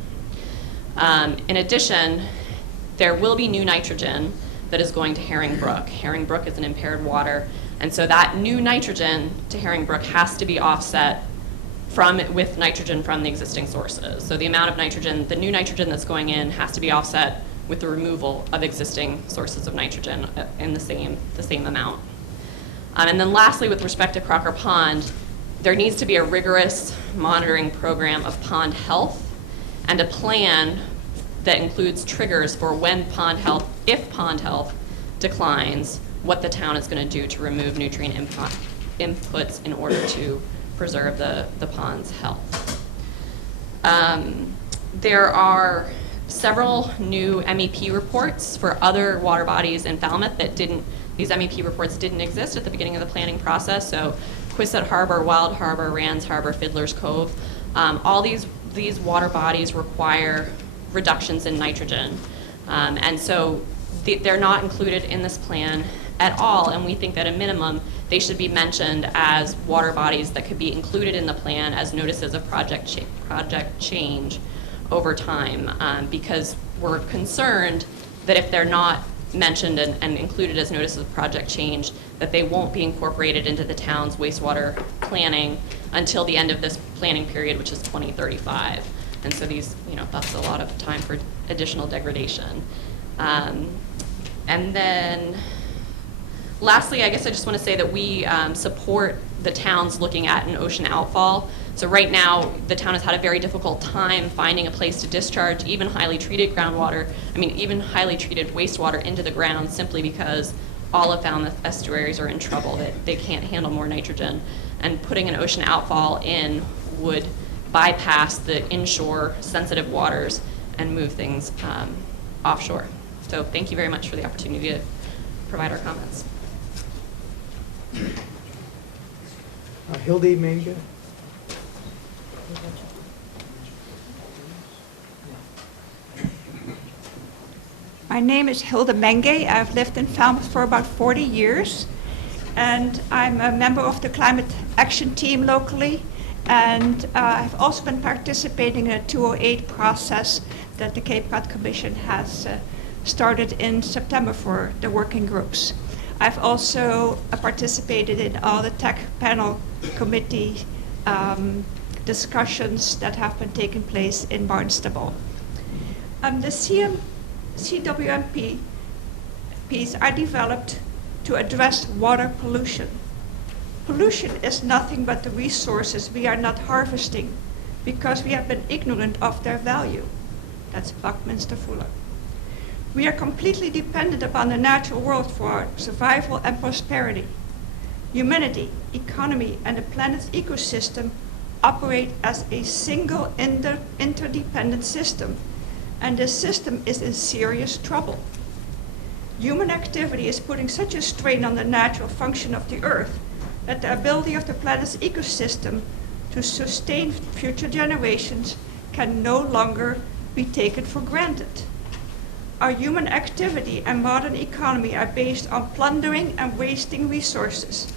In addition, there will be new nitrogen that is going to Herring Brook. Herring Brook is an impaired water, and so that new nitrogen to Herring Brook has to be offset with nitrogen from the existing sources. So the amount of nitrogen, the new nitrogen that's going in, has to be offset with the removal of existing sources of nitrogen in the same amount. And then lastly, with respect to Crocker Pond, there needs to be a rigorous monitoring program of pond health and a plan that includes triggers for when pond health, if pond health declines, what the town is going to do to remove nutrient inputs in order to preserve the pond's health. There are several new MEP reports for other water bodies in Falmouth that these MEP reports didn't exist at the beginning of the planning process. So Quisset Harbor, Wild Harbor, Rand's Harbor, Fiddler's Cove, all these water bodies require reductions in nitrogen. And so they're not included in this plan at all, and we think that at a minimum they should be mentioned as water bodies that could be included in the plan as notices of project change over time, because we're concerned that if they're not mentioned and included as notices of project change, that they won't be incorporated into the town's wastewater planning until the end of this planning period, which is 2035. And so that's a lot of time for additional degradation. And then lastly, I guess I just want to say that we support the towns looking at an ocean outfall. So right now, the town has had a very difficult time finding a place to discharge even highly treated even highly treated wastewater into the ground, simply because all of Falmouth estuaries are in trouble, that they can't handle more nitrogen. And putting an ocean outfall in would bypass the inshore sensitive waters and move things offshore. So thank you very much for the opportunity to provide our comments. Hildy Manga. My name is Hilde Menge. I've lived in Falmouth for about 40 years, and I'm a member of the Climate Action Team locally, and I've also been participating in a 208 process that the Cape Cod Commission has started in September for the working groups. I've also participated in all the tech panel committee discussions that have been taking place in Barnstable. The CWMP are developed to address water pollution. Pollution is nothing but the resources we are not harvesting because we have been ignorant of their value. That's Buckminster Fuller. We are completely dependent upon the natural world for our survival and prosperity. Humanity, economy, and the planet's ecosystem operate as a single interdependent system, and this system is in serious trouble. Human activity is putting such a strain on the natural function of the Earth that the ability of the planet's ecosystem to sustain future generations can no longer be taken for granted. Our human activity and modern economy are based on plundering and wasting resources,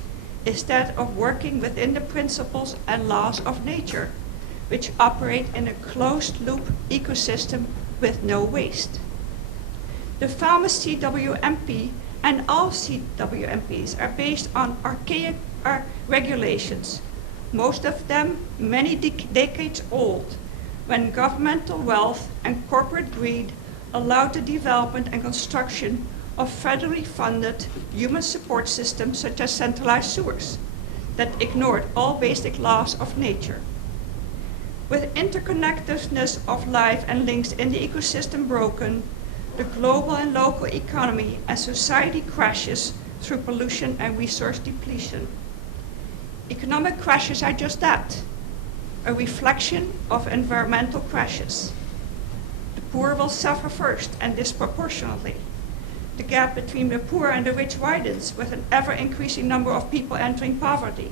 instead of working within the principles and laws of nature, which operate in a closed-loop ecosystem with no waste. The Falmouth CWMP and all CWMPs are based on archaic regulations, most of them many decades old, when governmental wealth and corporate greed allowed the development and construction of federally funded human support systems such as centralized sewers that ignored all basic laws of nature. With interconnectedness of life and links in the ecosystem broken, the global and local economy and society crashes through pollution and resource depletion. Economic crashes are just that, a reflection of environmental crashes. The poor will suffer first and disproportionately. The gap between the poor and the rich widens with an ever-increasing number of people entering poverty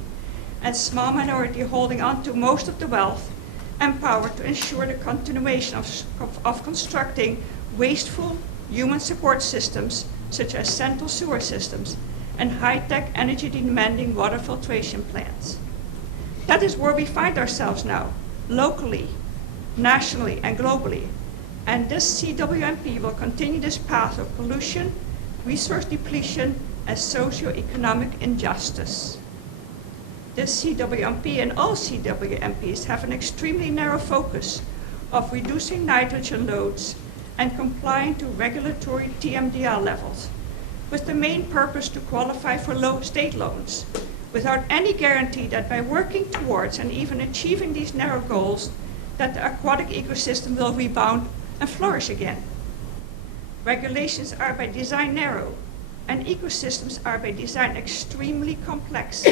and small minority holding on to most of the wealth and power to ensure the continuation of constructing wasteful human support systems such as central sewer systems and high-tech energy-demanding water filtration plants. That is where we find ourselves now, locally, nationally, and globally. And this CWMP will continue this path of pollution, resource depletion, and socio-economic injustice. This CWMP and all CWMPs have an extremely narrow focus of reducing nitrogen loads and complying to regulatory TMDL levels, with the main purpose to qualify for low state loans, without any guarantee that by working towards and even achieving these narrow goals, that the aquatic ecosystem will rebound and flourish again. Regulations are by design narrow, and ecosystems are by design extremely complex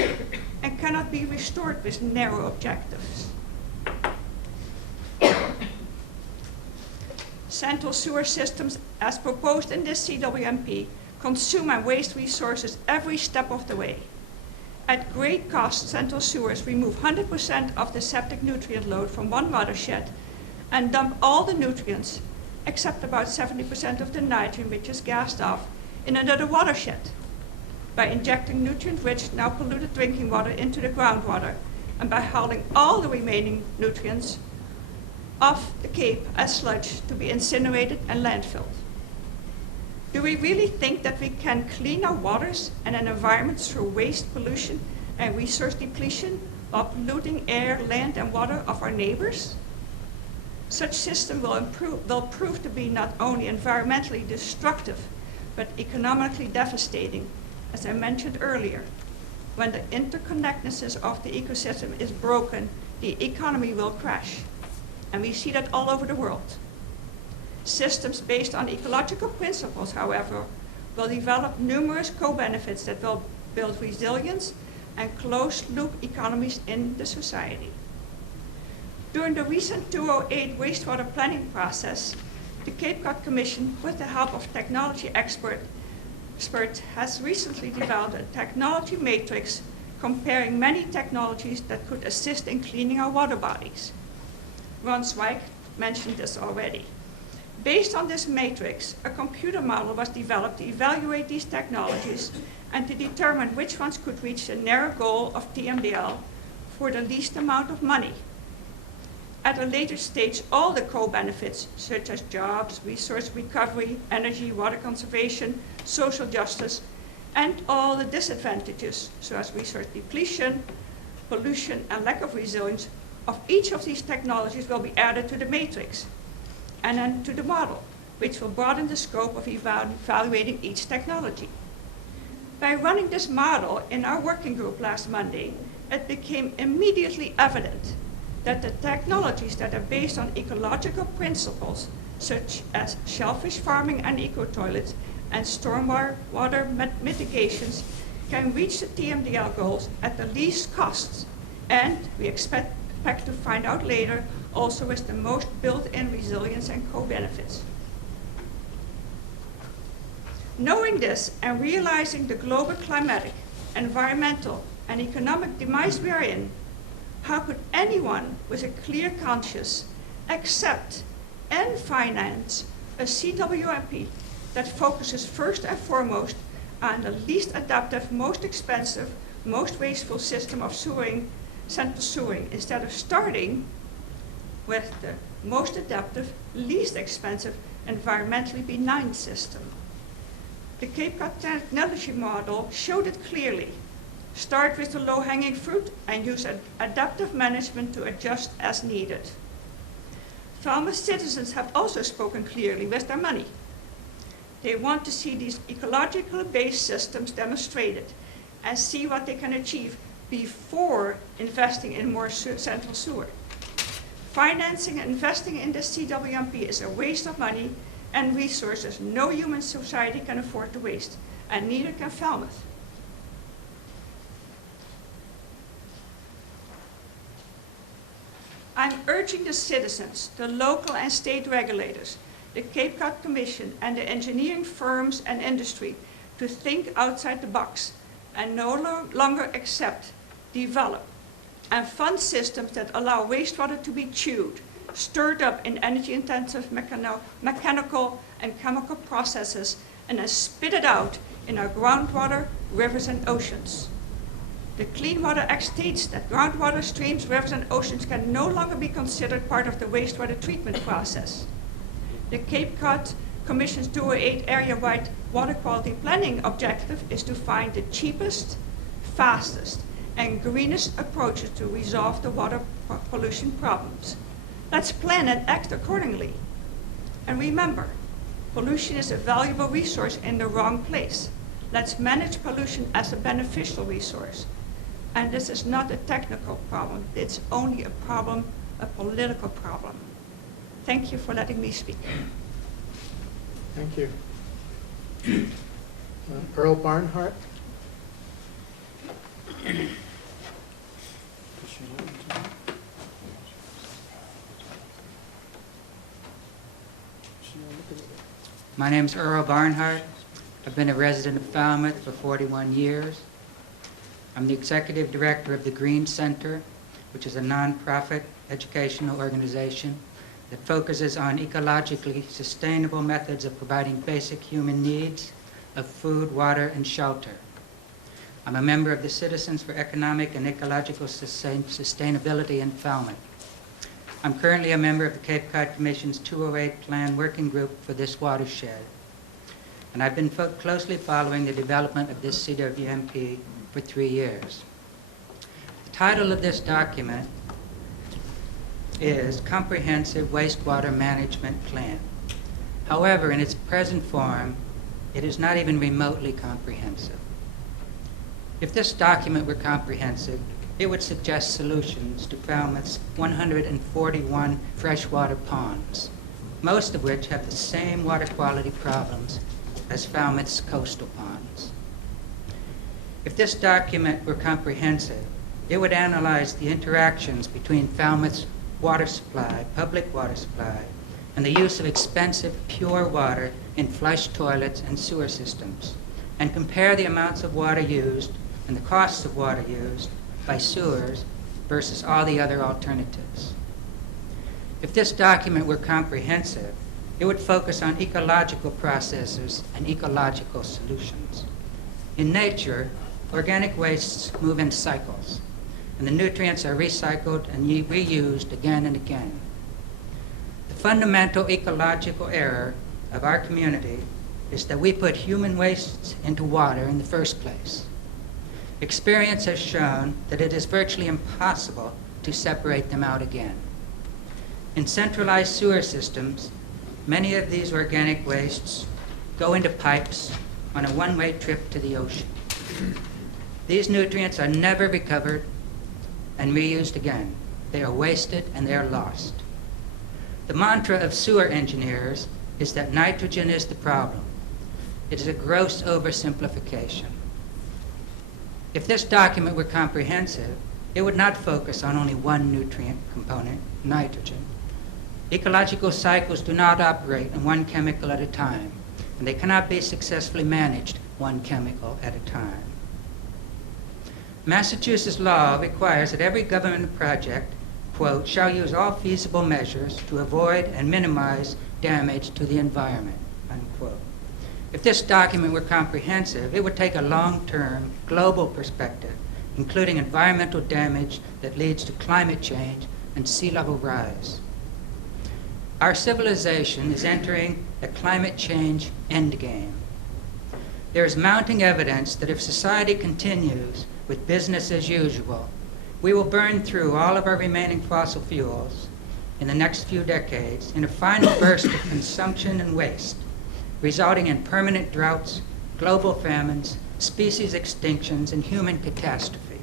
and cannot be restored with narrow objectives. Central sewer systems, as proposed in this CWMP, consume and waste resources every step of the way. At great cost, central sewers remove 100% of the septic nutrient load from one watershed and dump all the nutrients, except about 70% of the nitrogen which is gassed off, in another watershed, by injecting nutrient-rich, now polluted drinking water into the groundwater, and by hauling all the remaining nutrients off the Cape as sludge to be incinerated and landfilled. Do we really think that we can clean our waters and an environment through waste, pollution, and resource depletion while polluting air, land, and water of our neighbors? Such system will prove to be not only environmentally destructive, but economically devastating, as I mentioned earlier. When the interconnectedness of the ecosystem is broken, the economy will crash. And we see that all over the world. Systems based on ecological principles, however, will develop numerous co-benefits that will build resilience and closed-loop economies in the society. During the recent 2008 wastewater planning process, the Cape Cod Commission, with the help of technology experts, has recently developed a technology matrix comparing many technologies that could assist in cleaning our water bodies. Ron Zweig mentioned this already. Based on this matrix, a computer model was developed to evaluate these technologies and to determine which ones could reach the narrow goal of TMDL for the least amount of money. At a later stage, all the co-benefits, such as jobs, resource recovery, energy, water conservation, social justice, and all the disadvantages, such as resource depletion, pollution, and lack of resilience, of each of these technologies will be added to the matrix and then to the model, which will broaden the scope of evaluating each technology. By running this model in our working group last Monday, it became immediately evident that the technologies that are based on ecological principles, such as shellfish farming and eco-toilets and stormwater mitigations, can reach the TMDL goals at the least costs, and we expect to find out later, also with the most built-in resilience and co-benefits. Knowing this and realizing the global climatic, environmental, and economic demise we are in, how could anyone with a clear conscience accept and finance a CWMP that focuses first and foremost on the least adaptive, most expensive, most wasteful system of sewering, central sewering, instead of starting with the most adaptive, least expensive, environmentally benign system. The Cape Cod technology model showed it clearly. Start with the low-hanging fruit and use adaptive management to adjust as needed. Falmouth citizens have also spoken clearly with their money. They want to see these ecological-based systems demonstrated and see what they can achieve before investing in more central sewer. Financing and investing in the CWMP is a waste of money and resources no human society can afford to waste, and neither can Falmouth. I'm urging the citizens, the local and state regulators, the Cape Cod Commission, and the engineering firms and industry to think outside the box and no longer accept, develop, and fund systems that allow wastewater to be chewed, stirred up in energy-intensive mechanical and chemical processes, and then spit it out in our groundwater, rivers, and oceans. The Clean Water Act states that groundwater, streams, rivers, and oceans can no longer be considered part of the wastewater treatment process. The Cape Cod Commission's 208 area-wide water quality planning objective is to find the cheapest, fastest, and greenest approaches to resolve the water pollution problems. Let's plan and act accordingly. And remember, pollution is a valuable resource in the wrong place. Let's manage pollution as a beneficial resource. And this is not a technical problem. It's only a problem, a political problem. Thank you for letting me speak. Thank you. Earl Barnhart. My name is Earl Barnhart. I've been a resident of Falmouth for 41 years. I'm the executive director of the Green Center, which is a nonprofit educational organization that focuses on ecologically sustainable methods of providing basic human needs of food, water, and shelter. I'm a member of the Citizens for Economic and Ecological Sustainability in Falmouth. I'm currently a member of the Cape Cod Commission's 208 Plan Working Group for this watershed. And I've been closely following the development of this CWMP for 3 years. The title of this document is Comprehensive Wastewater Management Plan. However, in its present form, it is not even remotely comprehensive. If this document were comprehensive, it would suggest solutions to Falmouth's 141 freshwater ponds, most of which have the same water quality problems as Falmouth's coastal ponds. If this document were comprehensive, it would analyze the interactions between Falmouth's water supply, public water supply, and the use of expensive pure water in flush toilets and sewer systems, and compare the amounts of water used and the costs of water used by sewers versus all the other alternatives. If this document were comprehensive, it would focus on ecological processes and ecological solutions. In nature, organic wastes move in cycles, and the nutrients are recycled and reused again and again. The fundamental ecological error of our community is that we put human wastes into water in the first place. Experience has shown that it is virtually impossible to separate them out again. In centralized sewer systems, many of these organic wastes go into pipes on a one-way trip to the ocean. These nutrients are never recovered and reused again. They are wasted and they are lost. The mantra of sewer engineers is that nitrogen is the problem. It is a gross oversimplification. If this document were comprehensive, it would not focus on only one nutrient component, nitrogen. Ecological cycles do not operate in one chemical at a time, and they cannot be successfully managed one chemical at a time. Massachusetts law requires that every government project, quote, shall use all feasible measures to avoid and minimize damage to the environment, unquote. If this document were comprehensive, it would take a long-term global perspective, including environmental damage that leads to climate change and sea level rise. Our civilization is entering a climate change endgame. There is mounting evidence that if society continues with business as usual, we will burn through all of our remaining fossil fuels in the next few decades in a final burst of consumption and waste, resulting in permanent droughts, global famines, species extinctions, and human catastrophe.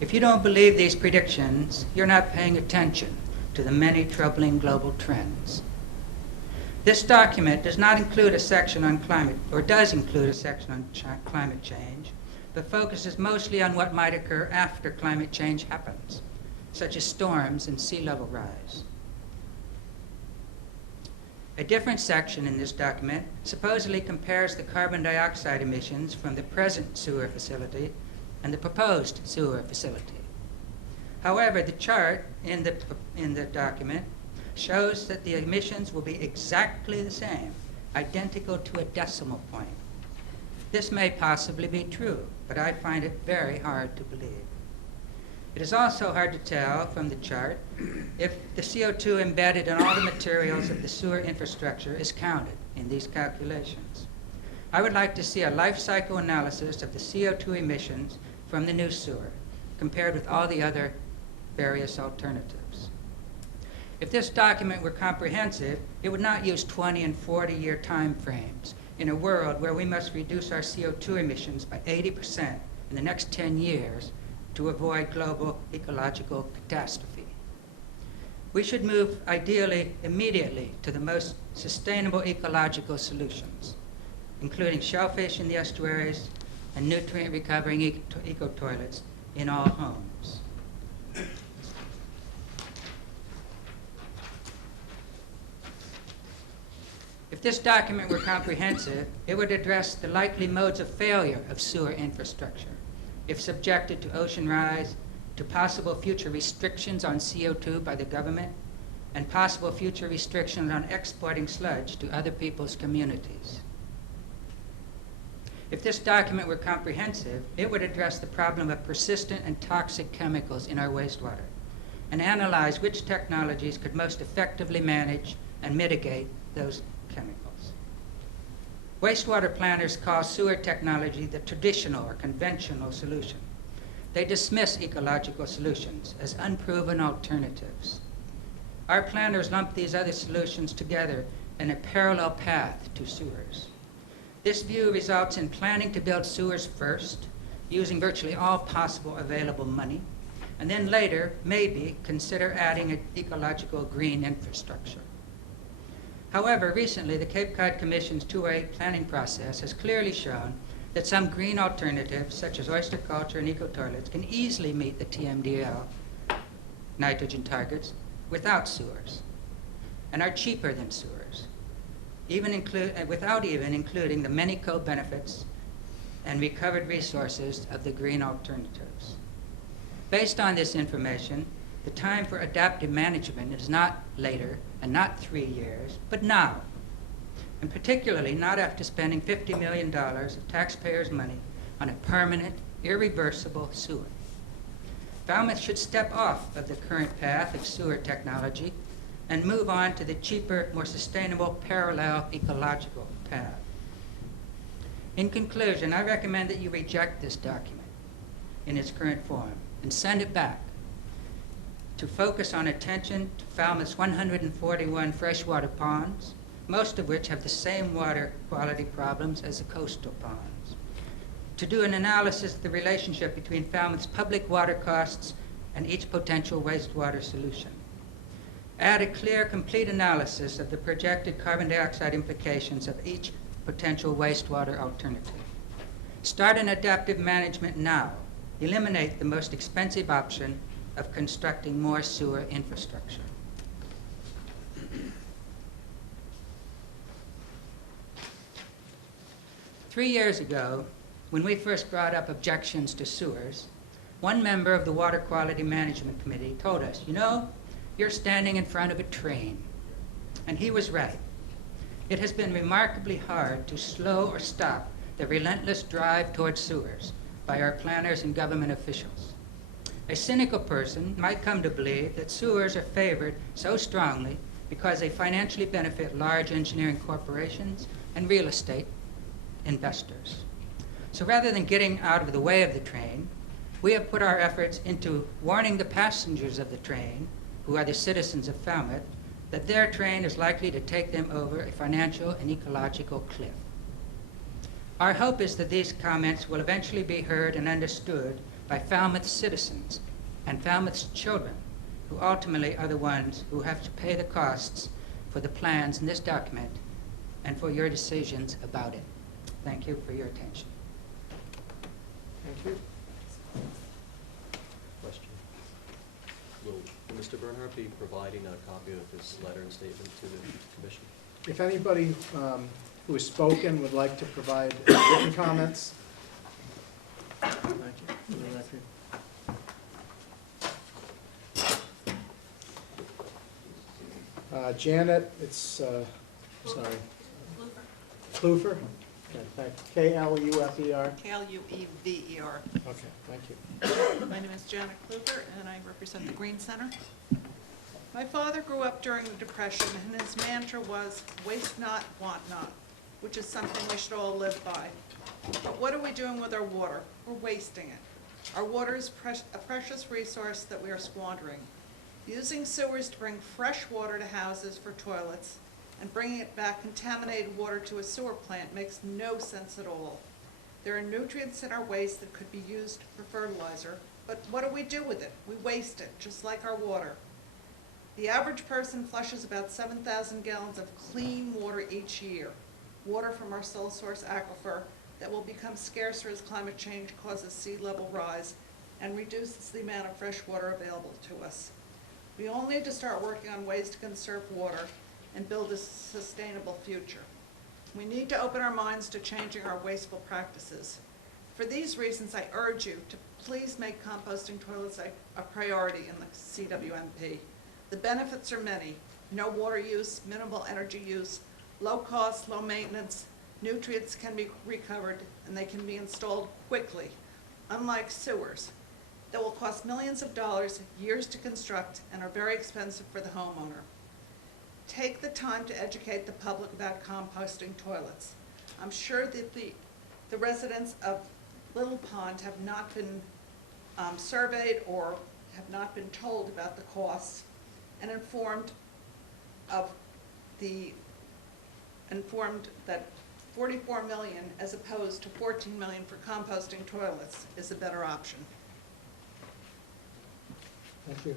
If you don't believe these predictions, you're not paying attention to the many troubling global trends. This document does not include a section on climate, or does include a section on climate change, but focuses mostly on what might occur after climate change happens, such as storms and sea level rise. A different section in this document supposedly compares the carbon dioxide emissions from the present sewer facility and the proposed sewer facility. However, the chart in the document shows that the emissions will be exactly the same, identical to a decimal point. This may possibly be true, but I find it very hard to believe. It is also hard to tell from the chart if the CO2 embedded in all the materials of the sewer infrastructure is counted in these calculations. I would like to see a life cycle analysis of the CO2 emissions from the new sewer compared with all the other various alternatives. If this document were comprehensive, it would not use 20 and 40-year time frames in a world where we must reduce our CO2 emissions by 80% in the next 10 years to avoid global ecological catastrophe. We should move ideally immediately to the most sustainable ecological solutions, including shellfish in the estuaries and nutrient recovering eco-toilets in all homes. If this document were comprehensive, it would address the likely modes of failure of sewer infrastructure if subjected to ocean rise, to possible future restrictions on CO2 by the government, and possible future restrictions on exporting sludge to other people's communities. If this document were comprehensive, it would address the problem of persistent and toxic chemicals in our wastewater and analyze which technologies could most effectively manage and mitigate those chemicals. Wastewater planners call sewer technology the traditional or conventional solution. They dismiss ecological solutions as unproven alternatives. Our planners lump these other solutions together in a parallel path to sewers. This view results in planning to build sewers first, using virtually all possible available money, and then later, maybe, consider adding an ecological green infrastructure. However, recently, the Cape Cod Commission's 2A planning process has clearly shown that some green alternatives, such as oyster culture and eco-toilets, can easily meet the TMDL nitrogen targets without sewers, and are cheaper than sewers, without even including the many co-benefits and recovered resources of the green alternatives. Based on this information, the time for adaptive management is not later and not 3 years, but now, and particularly not after spending $50 million of taxpayers' money on a permanent, irreversible sewer. Falmouth should step off of the current path of sewer technology and move on to the cheaper, more sustainable, parallel ecological path. In conclusion, I recommend that you reject this document in its current form and send it back to focus on attention to Falmouth's 141 freshwater ponds, most of which have the same water quality problems as the coastal ponds. To do an analysis of the relationship between Falmouth's public water costs and each potential wastewater solution. Add a clear, complete analysis of the projected carbon dioxide implications of each potential wastewater alternative. Start an adaptive management now. Eliminate the most expensive option of constructing more sewer infrastructure. Three years ago, when we first brought up objections to sewers, one member of the Water Quality Management Committee told us, you know, you're standing in front of a train. And he was right. It has been remarkably hard to slow or stop the relentless drive towards sewers by our planners and government officials. A cynical person might come to believe that sewers are favored so strongly because they financially benefit large engineering corporations and real estate investors. So rather than getting out of the way of the train, we have put our efforts into warning the passengers of the train, who are the citizens of Falmouth, that their train is likely to take them over a financial and ecological cliff. Our hope is that these comments will eventually be heard and understood by Falmouth citizens and Falmouth's children, who ultimately are the ones who have to pay the costs for the plans in this document and for your decisions about it. Thank you for your attention. Thank you. Question. Will Mr. Bernhardt be providing a copy of his letter and statement to the commission? If anybody who has spoken would like to provide written comments. Thank you. For the record. Janet, it's, sorry. Klufer? Okay, thank you. K-L-U-F-E-R? K-L-U-E-V-E-R. Okay, thank you. My name is Janet Kluper, and I represent the Green Center. My father grew up during the Depression, and his mantra was, waste not, want not, which is something we should all live by. But what are we doing with our water? We're wasting it. Our water is a precious resource that we are squandering. Using sewers to bring fresh water to houses for toilets and bringing it back contaminated water to a sewer plant makes no sense at all. There are nutrients in our waste that could be used for fertilizer, but what do we do with it? We waste it, just like our water. The average person flushes about 7,000 gallons of clean water each year, water from our sole source aquifer that will become scarcer as climate change causes sea level rise and reduces the amount of fresh water available to us. We all need to start working on ways to conserve water and build a sustainable future. We need to open our minds to changing our wasteful practices. For these reasons, I urge you to please make composting toilets a priority in the CWMP. The benefits are many: no water use, minimal energy use, low cost, low maintenance, nutrients can be recovered, and they can be installed quickly, unlike sewers that will cost millions of dollars, years to construct, and are very expensive for the homeowner. Take the time to educate the public about composting toilets. I'm sure that the residents of Little Pond have not been surveyed or have not been told about the costs and informed that 44 million as opposed to 14 million for composting toilets is a better option. Thank you.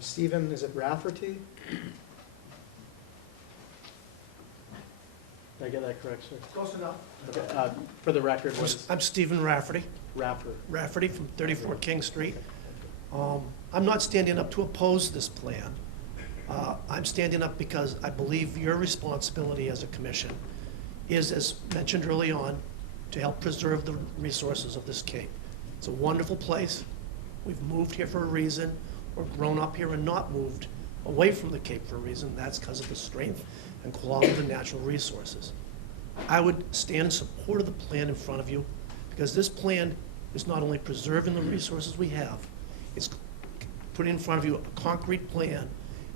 Stephen, is it Rafferty? Did I get that correct, sir? Close enough. Okay, for the record, what is? I'm Stephen Rafferty. Rafferty from 34 King Street. I'm not standing up to oppose this plan. I'm standing up because I believe your responsibility as a commission is, as mentioned early on, to help preserve the resources of this Cape. It's a wonderful place. We've moved here for a reason, or grown up here and not moved away from the Cape for a reason. That's because of the strength and quality of the natural resources. I would stand in support of the plan in front of you, because this plan is not only preserving the resources we have, it's putting in front of you a concrete plan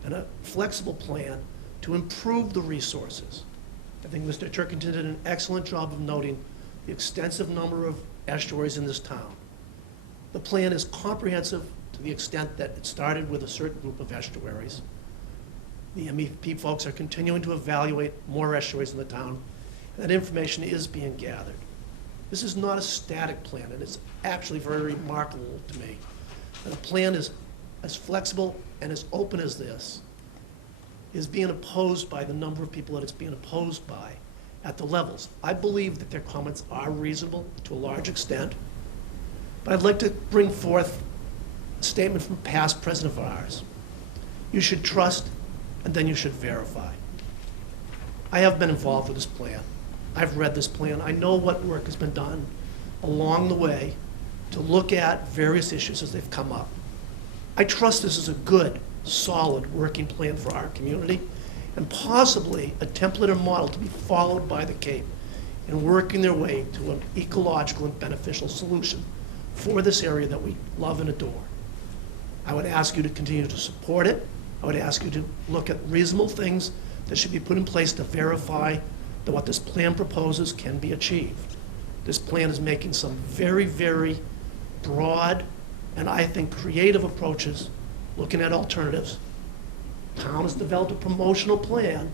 and a flexible plan to improve the resources. I think Mr. Turkington did an excellent job of noting the extensive number of estuaries in this town. The plan is comprehensive to the extent that it started with a certain group of estuaries. The MEP folks are continuing to evaluate more estuaries in the town, and that information is being gathered. This is not a static plan, and it's actually very remarkable to me that a plan is as flexible and as open as this is being opposed by the number of people that it's being opposed by at the levels. I believe that their comments are reasonable to a large extent, but I'd like to bring forth a statement from a past president of ours. You should trust, and then you should verify. I have been involved with this plan. I've read this plan. I know what work has been done along the way to look at various issues as they've come up. I trust this is a good, solid working plan for our community, and possibly a template or model to be followed by the Cape in working their way to an ecological and beneficial solution for this area that we love and adore. I would ask you to continue to support it, I would ask you to look at reasonable things that should be put in place to verify that what this plan proposes can be achieved. This plan is making some very, very broad and I think creative approaches, looking at alternatives. Town has developed a promotional plan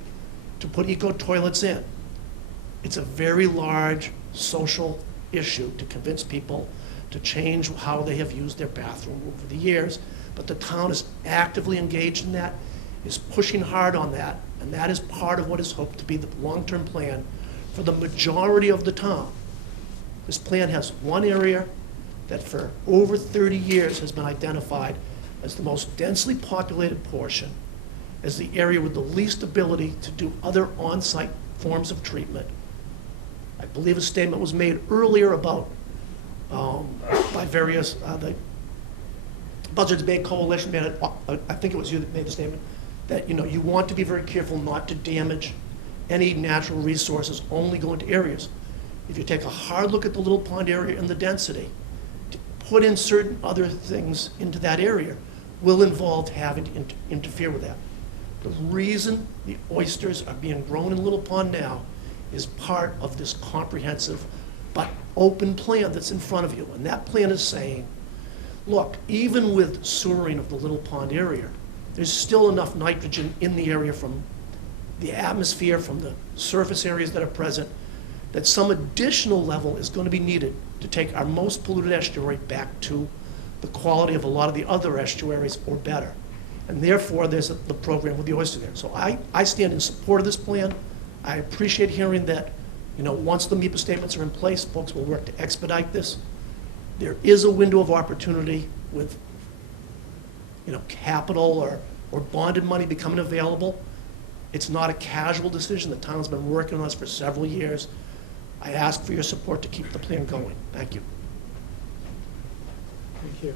to put eco toilets in. It's a very large social issue to convince people to change how they have used their bathroom over the years, but the town is actively engaged in that, is pushing hard on that, and that is part of what is hoped to be the long-term plan for the majority of the town. This plan has one area that for over 30 years has been identified as the most densely populated portion, as the area with the least ability to do other on-site forms of treatment. I believe a statement was made earlier about, by various, the Buzzards Bay Coalition, I think it was you that made the statement, that you want to be very careful not to damage any natural resources, only go into areas. If you take a hard look at the Little Pond area and the density, to put in certain other things into that area will involve having to interfere with that. The reason the oysters are being grown in Little Pond now is part of this comprehensive but open plan that's in front of you. And that plan is saying, look, even with sewering of the Little Pond area, there's still enough nitrogen in the area from the atmosphere, from the surface areas that are present, that some additional level is going to be needed to take our most polluted estuary back to the quality of a lot of the other estuaries or better. And therefore, there's the program with the oyster there. So I stand in support of this plan. I appreciate hearing that, once the MIPA statements are in place, folks will work to expedite this. There is a window of opportunity with, capital or bonded money becoming available. It's not a casual decision. The town's been working on this for several years. I ask for your support to keep the plan going. Thank you. Thank you.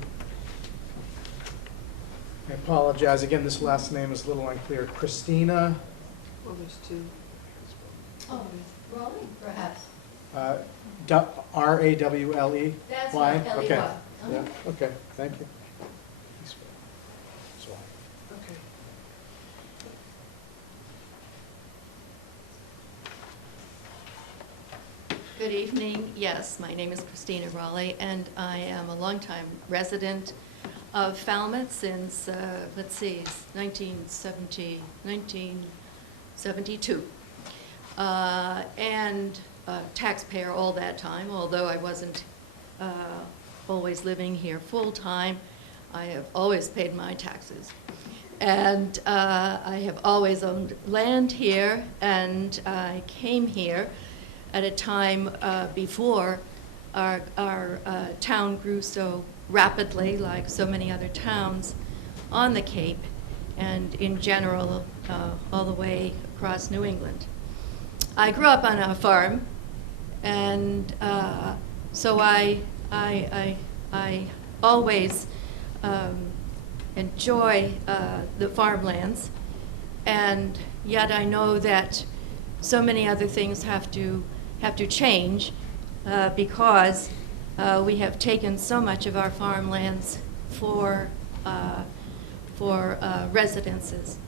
I apologize. Again, this last name is a little unclear. Christina? Well, there's two. Oh, Raleigh, perhaps. R-A-W-L-E? That's Y? right, L-E-Y. Okay. Uh-huh. Yeah, okay, thank you. Okay. Good evening. Yes, my name is Christina Raleigh, and I am a longtime resident of Falmouth since, 1972. And taxpayer all that time, although I wasn't always living here full-time. I have always paid my taxes. And I have always owned land here, and I came here at a time before our town grew so rapidly, like so many other towns on the Cape, and in general, all the way across New England. I grew up on a farm, and so I always enjoy the farmlands, and yet I know that so many other things have to change because we have taken so much of our farmlands for residences,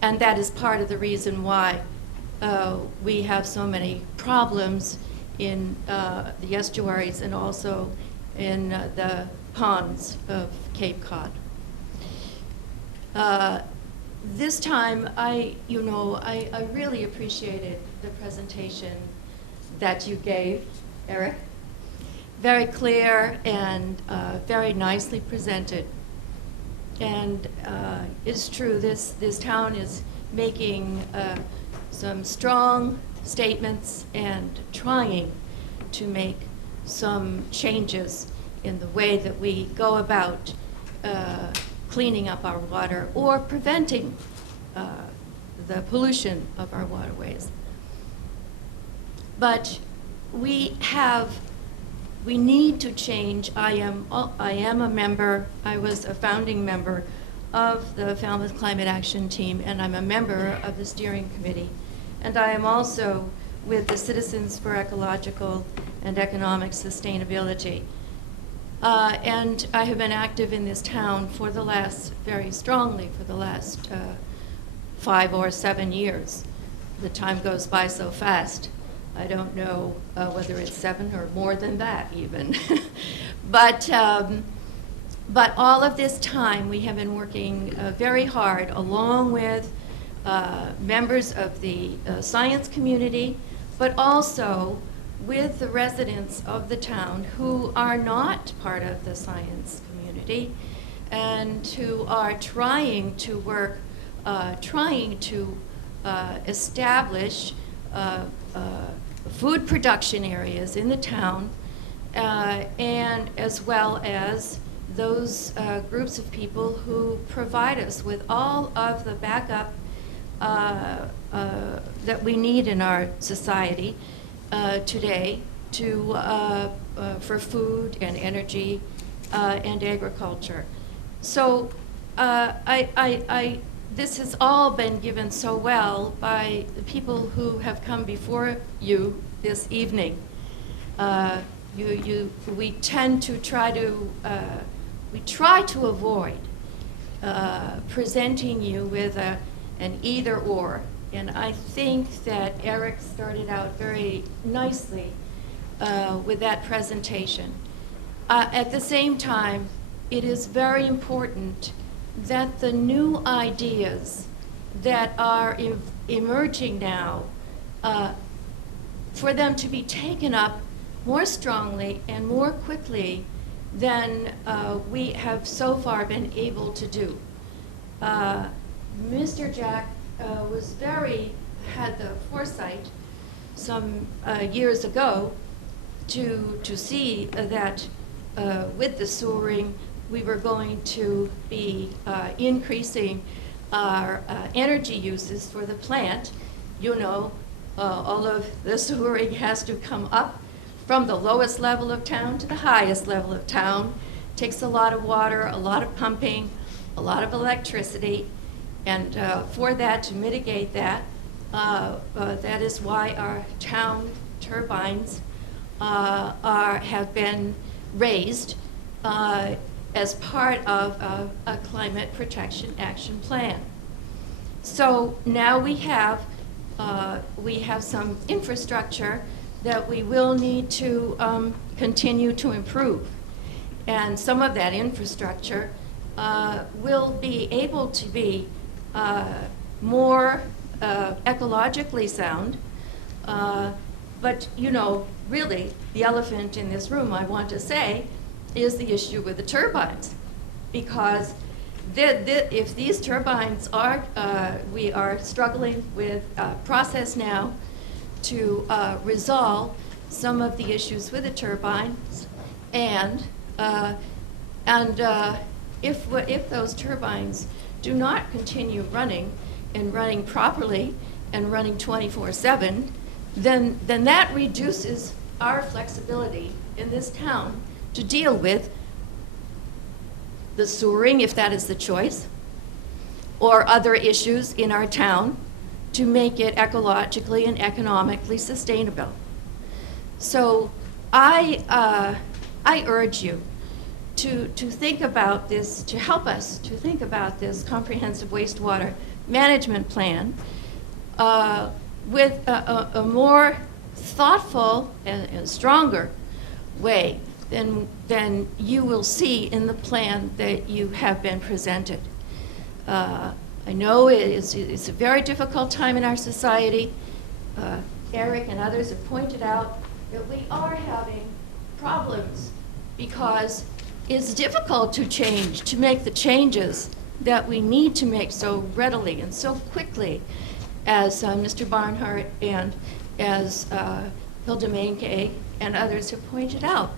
and that is part of the reason why we have so many problems in the estuaries and also in the ponds of Cape Cod. This time, I really appreciated the presentation that you gave, Eric. Very clear and very nicely presented. And it's true, this town is making some strong statements and trying to make some changes in the way that we go about cleaning up our water or preventing the pollution of our waterways. But we need to change. I am a member, I was a founding member of the Falmouth Climate Action Team, and I'm a member of the steering committee. And I am also with the Citizens for Ecological and Economic Sustainability. And I have been active in this town for the last, very strongly, for the last 5 or 7 years. The time goes by so fast. I don't know whether it's 7 or more than that even. But all of this time, we have been working very hard along with members of the science community, but also with the residents of the town who are not part of the science community and who are trying to work, trying to establish food production areas in the town, and as well as those groups of people who provide us with all of the backup that we need in our society today for food and energy and agriculture. So this has all been given so well by the people who have come before you this evening. We tend to try to avoid presenting you with an either or. And I think that Eric started out very nicely with that presentation. At the same time, it is very important that the new ideas that are emerging now, for them to be taken up more strongly and more quickly than we have so far been able to do. Mr. Jack had the foresight some years ago to see that with the sewering we were going to be increasing our energy uses for the plant. You know, all of the sewering has to come up from the lowest level of town to the highest level of town. Takes a lot of water, a lot of pumping, a lot of electricity, and for that, to mitigate that, that is why our town turbines have been raised as part of a climate protection action plan. So now we have some infrastructure that we will need to continue to improve. And some of that infrastructure will be able to be more ecologically sound. But, you know, really, the elephant in this room, I want to say, is the issue with the turbines. Because if these turbines are, we are struggling with a process now to resolve some of the issues with the turbines, and if those turbines do not continue running and running properly and running 24/7, then that reduces our flexibility in this town to deal with the sewering, if that is the choice, or other issues in our town to make it ecologically and economically sustainable. So I urge you to think about this, to help us to think about this comprehensive wastewater management plan with a more thoughtful and stronger way than you will see in the plan that you have been presented. I know it's a very difficult time in our society. Eric and others have pointed out that we are having problems because it's difficult to make the changes that we need to make so readily and so quickly, as Mr. Barnhart and as Hilda Mainke and others have pointed out.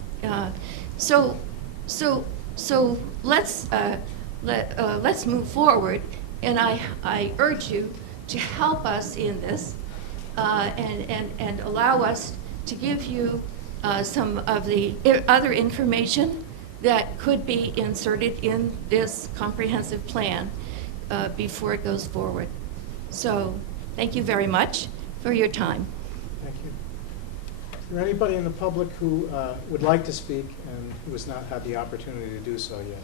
So let's move forward, and I urge you to help us in this and allow us to give you some of the other information that could be inserted in this comprehensive plan before it goes forward. So thank you very much for your time. Thank you. there anybody in the public who would like to speak and who has not had the opportunity to do so yet?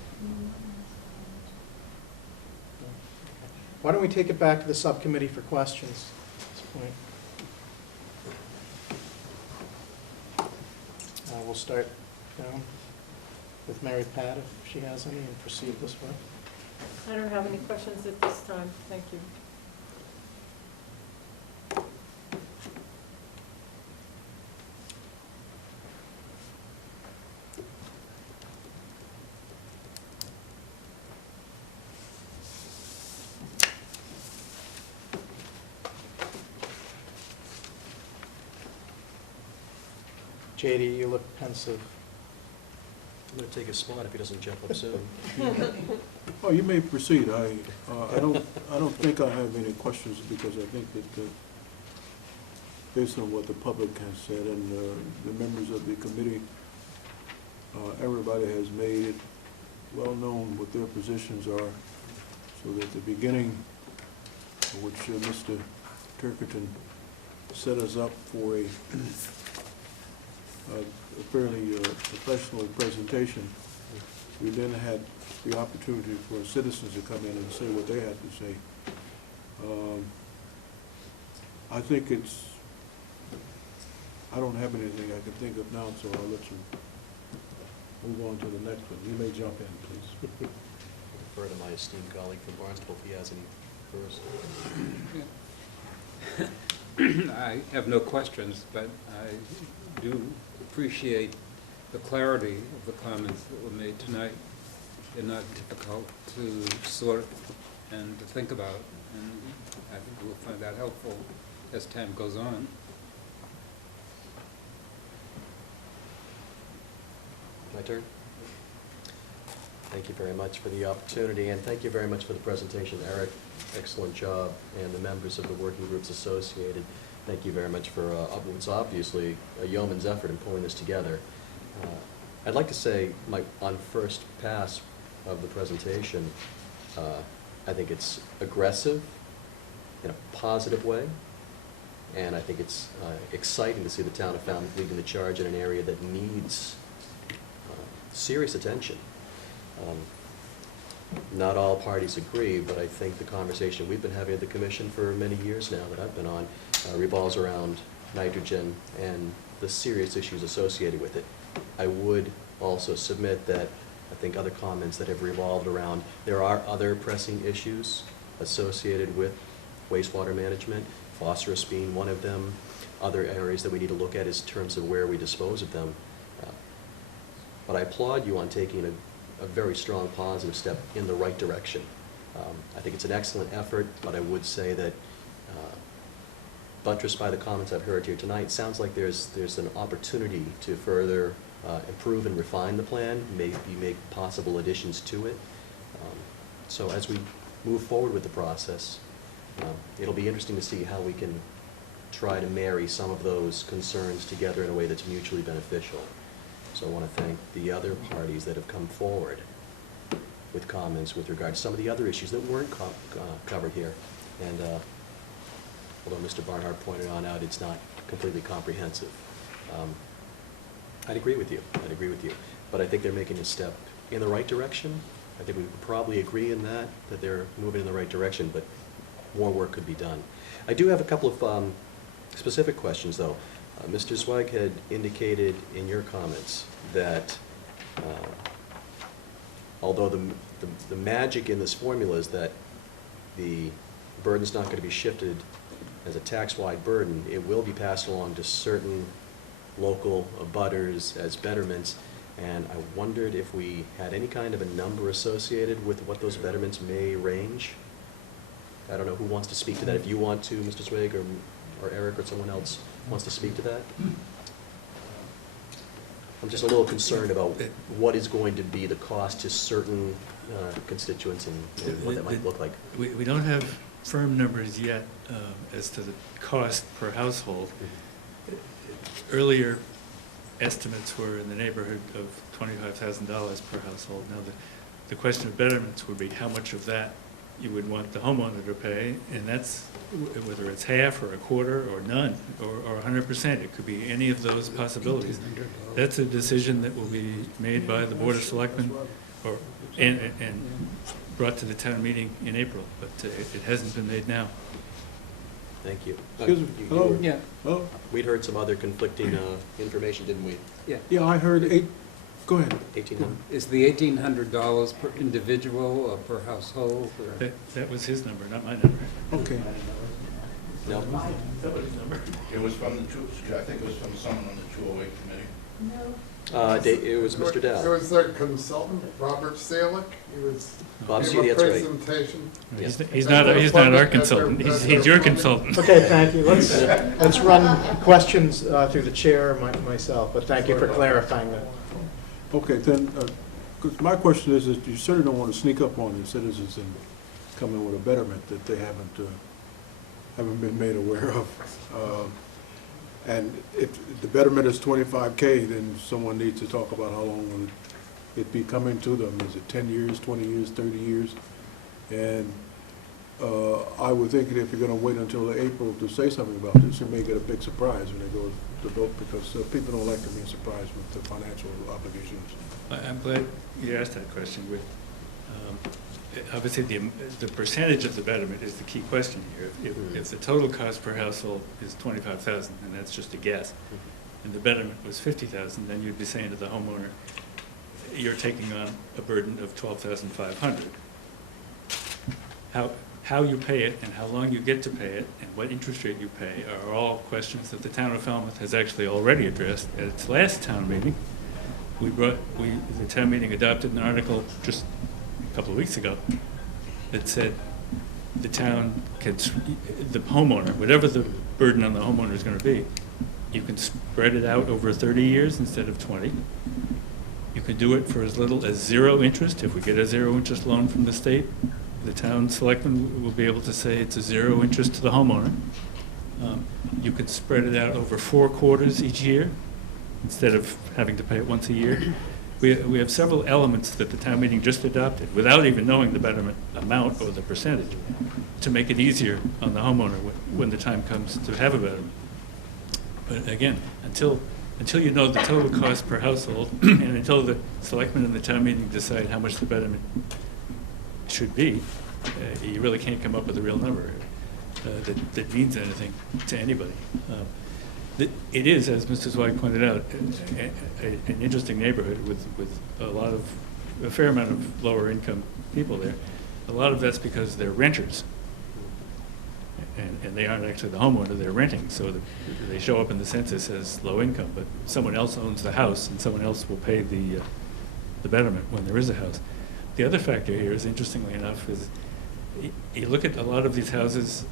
Why don't we take it back to the subcommittee for questions at this point? We'll start down with Mary Pat if she has any, and proceed this way. I don't have any questions at this time. Thank you. JD, you look pensive. I'm going to take a spot if he doesn't jump up soon. Oh, you may proceed. I don't think I have any questions because I think that based on what the public has said and the members of the committee, everybody has made it well known what their positions are, so that the beginning, which Mr. Turkerton set us up for a fairly professional presentation. We then had the opportunity for citizens to come in and say what they had to say. I think I don't have anything I can think of now, so I'll let you move on to the next one. You may jump in, please. Refer to my esteemed colleague from Barnstable if he has any first. I have no questions, but I do appreciate the clarity of the comments that were made tonight. They're not difficult to sort and to think about, and I think we'll find that helpful as time goes on. My turn? Thank you very much for the opportunity, and thank you very much for the presentation, Eric. Excellent job, and the members of the working groups associated. Thank you very much for what's obviously a yeoman's effort in pulling this together. I'd like to say, on first pass of the presentation, I think it's aggressive in a positive way, and I think it's exciting to see the town of Falmouth leading the charge in an area that needs serious attention. Not all parties agree, but I think the conversation we've been having at the commission for many years now that I've been on revolves around nitrogen and the serious issues associated with it. I would also submit that I think other comments that have revolved around, there are other pressing issues associated with wastewater management, phosphorus being one of them, other areas that we need to look at in terms of where we dispose of them. But I applaud you on taking a very strong positive step in the right direction. I think it's an excellent effort, but I would say that buttressed by the comments I've heard here tonight, sounds like there's an opportunity to further improve and refine the plan, maybe make possible additions to it. So as we move forward with the process, it'll be interesting to see how we can try to marry some of those concerns together in a way that's mutually beneficial. So I want to thank the other parties that have come forward with comments with regard to some of the other issues that weren't covered here. And although Mr. Barnhart pointed out it's not completely comprehensive, I'd agree with you. But I think they're making a step in the right direction. I think we would probably agree in that they're moving in the right direction, but more work could be done. I do have a couple of specific questions, though. Mr. Zweig had indicated in your comments that although the magic in this formula is that the burden's not going to be shifted as a tax-wide burden, it will be passed along to certain local abutters as betterments, and I wondered if we had any kind of a number associated with what those betterments may range. I don't know who wants to speak to that. If you want to, Mr. Zweig, or Eric, or someone else wants to speak to that? I'm just a little concerned about what is going to be the cost to certain constituents and what that might look like. We don't have firm numbers yet as to the cost per household. Earlier estimates were in the neighborhood of $25,000 per household. Now the question of betterments would be how much of that you would want the homeowner to pay, and that's whether it's half or a quarter or none or 100%. It could be any of those possibilities. That's a decision that will be made by the Board of Selectmen and brought to the town meeting in April, but it hasn't been made now. Thank you. Excuse me. Hello? Yeah. Hello? We'd heard some other conflicting information, didn't we? Yeah. Yeah, I heard go ahead. 1,800. Is the $1,800 per individual or per household? Or? That was his number, not my number. Okay. No. That was his number. It was from the I think it was from someone on the 208 committee. No. It was Mr. It Dow. was their consultant, Robert Salick. He was Bob gave Seeley, a that's right. presentation. He's not our consultant, he's your consultant. Okay, thank you. Let's run questions through the chair, myself, but thank you for clarifying that. Okay, then, 'cause my question is that you certainly don't want to sneak up on the citizens and come in with a betterment that they haven't been made aware of. And if the betterment is 25K, then someone needs to talk about how long will it be coming to them. Is it 10 years, 20 years, 30 years? And I would think that if you're going to wait until April to say something about this, you may get a big surprise when they go to vote, because people don't like to be surprised with the financial obligations. I'm glad you asked that question. Obviously, the percentage of the betterment is the key question here. If the total cost per household is $25,000, and that's just a guess, and the betterment was $50,000, then you'd be saying to the homeowner, you're taking on a burden of $12,500. How you pay it and how long you get to pay it and what interest rate you pay are all questions that the town of Falmouth has actually already addressed at its last town meeting. The town meeting adopted an article just a couple of weeks ago that said the town can, the homeowner, whatever the burden on the homeowner is going to be, you can spread it out over 30 years instead of 20. You can do it for as little as 0 interest. If we get a 0 interest loan from the state, the town selectmen will be able to say it's a 0 interest to the homeowner. You could spread it out over 4 quarters each year instead of having to pay it once a year. We have several elements that the town meeting just adopted, without even knowing the betterment amount or the percentage, to make it easier on the homeowner when the time comes to have a betterment. But again, until you know the total cost per household, and until the selectmen and the town meeting decide how much the betterment should be, you really can't come up with a real number that means anything to anybody. It is, as Mr. Zweig pointed out, an interesting neighborhood with a fair amount of lower income people there. A lot of that's because they're renters. And they aren't actually the homeowner, they're renting, so they show up in the census as low income, but someone else owns the house and someone else will pay the betterment when there is a house. The other factor here is, interestingly enough, is you look at a lot of these houses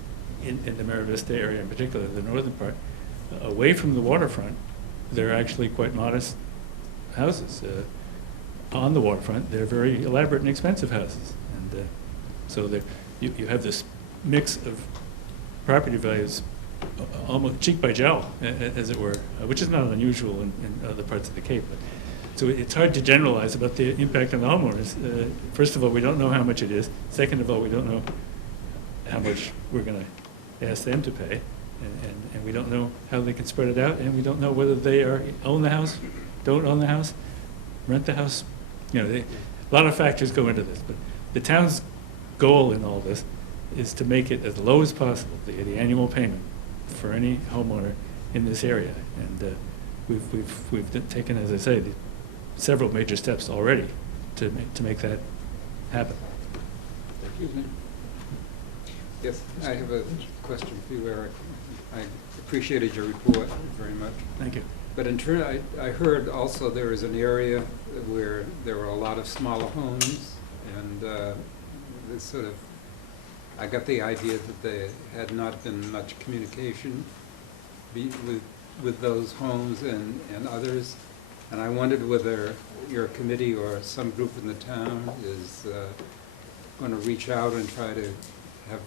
in the Mara Vista area, in particular, the northern part, away from the waterfront, they're actually quite modest houses. On the waterfront, they're very elaborate and expensive houses. And so you have this mix of property values almost cheek by jowl, as it were, which is not unusual in other parts of the Cape. So it's hard to generalize about the impact on the homeowners. First of all, we don't know how much it is. Second of all, we don't know how much we're going to ask them to pay. And we don't know how they can spread it out, and we don't know whether they own the house, don't own the house, rent the house. A lot of factors go into this, but the town's goal in all this is to make it as low as possible, the annual payment for any homeowner in this area. And we've taken, as I say, several major steps already to make that happen. Excuse me. Yes, I have a question for you, Eric. I appreciated your report very much. Thank you. But in turn, I heard also there is an area where there were a lot of smaller homes, and this sort of, I got the idea that there had not been much communication with those homes and others. And I wondered whether your committee or some group in the town is going to reach out and try to have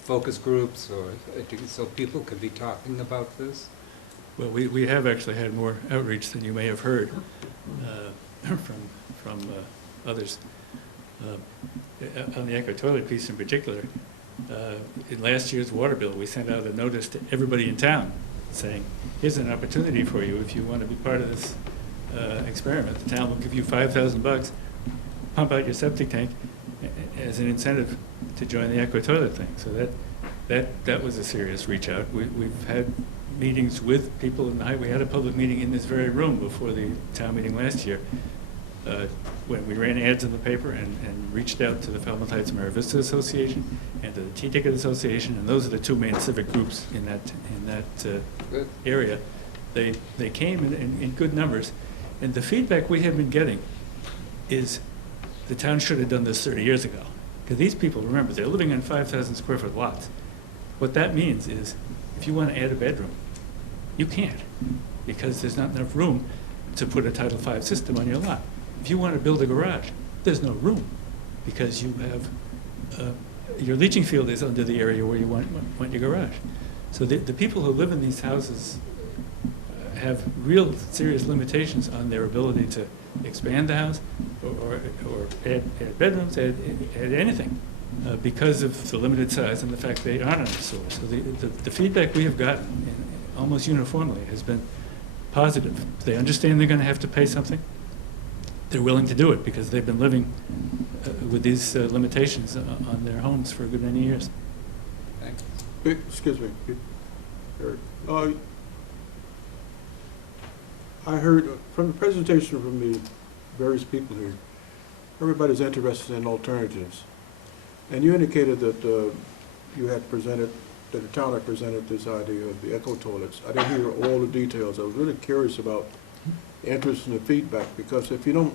focus groups, or so people can be talking about this? Well, we have actually had more outreach than you may have heard from others. On the Echo toilet piece in particular, in last year's water bill, we sent out a notice to everybody in town saying, here's an opportunity for you if you want to be part of this experiment. The town will give you $5,000, pump out your septic tank as an incentive to join the Echo toilet thing. So that was a serious reach out. We've had meetings with people in the we had a public meeting in this very room before the town meeting last year, when we ran ads in the paper and reached out to the Falmouth Heights Mara Vista Association and to the T-Ticket Association, and those are the two main civic groups in that area. They came in good numbers, and the feedback we have been getting is the town should have done this 30 years ago. Because these people, remember, they're living on 5,000 square foot lots. What that means is, if you want to add a bedroom, you can't, because there's not enough room to put a Title V system on your lot. If you want to build a garage, there's no room, because you have, your leaching field is under the area where you want your garage. So the people who live in these houses have real serious limitations on their ability to expand the house or add bedrooms, add anything, because of the limited size and the fact they aren't on the sewer. So the feedback we have gotten almost uniformly has been positive. They understand they're going to have to pay something. They're willing to do it because they've been living with these limitations on their homes for a good many years. Thanks. Excuse me, Eric. I heard from the presentation from the various people here, everybody's interested in alternatives. And you indicated that you had presented, that the town had presented this idea of the echo toilets. I didn't hear all the details. I was really curious about the interest and the feedback, because if you don't,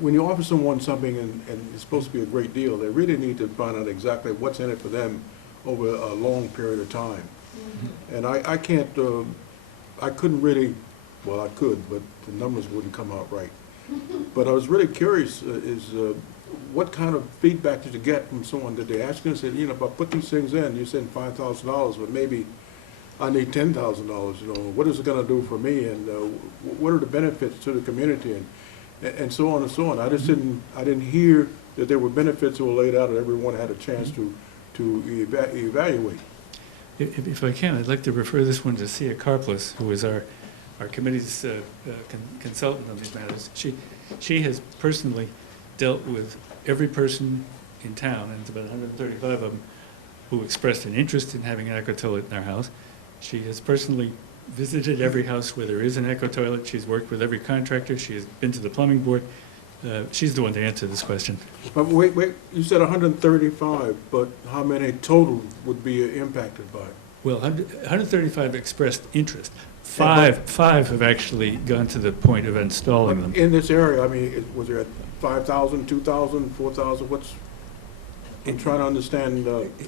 when you offer someone something and it's supposed to be a great deal, they really need to find out exactly what's in it for them over a long period of time. Mm-hmm. And I can't, I couldn't really, well, I could, but the numbers wouldn't come out right. But I was really curious, what kind of feedback did you get from someone? Did they ask you and say, you know, if I put these things in, you said $5,000, but maybe I need $10,000, you know, what is it gonna do for me? And what are the benefits to the community? And so on and so on. I just didn't hear that there were benefits that were laid out and everyone had a chance to evaluate. If I can, I'd like to refer this one to Sia Karplus, who is our committee's consultant on these matters. She has personally dealt with every person in town, and it's about 135 of them, who expressed an interest in having an echo toilet in their house. She has personally visited every house where there is an echo toilet. She's worked with every contractor. She has been to the plumbing board. She's the one to answer this question. But wait, you said 135, but how many total would be impacted by it? Well, 135 expressed interest. Five have actually gone to the point of installing them. In this area, I mean, was there 5,000, 2,000, 4,000? What's, I'm trying to understand.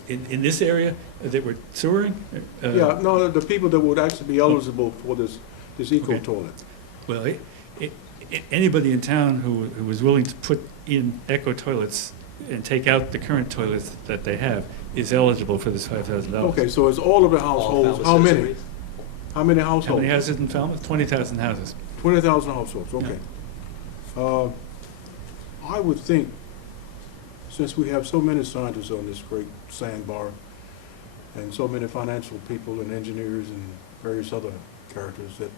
In this area that we're sewering? Yeah, no, the people that would actually be eligible for this eco toilet. Well, anybody in town who was willing to put in echo toilets and take out the current toilets that they have is eligible for this $5,000. Okay, so it's all of the households. How many? How many households? How many houses in Falmouth? 20,000 houses. 20,000 households, okay. Yeah. I would think, since we have so many scientists on this great sandbar, and so many financial people and engineers and various other characters, that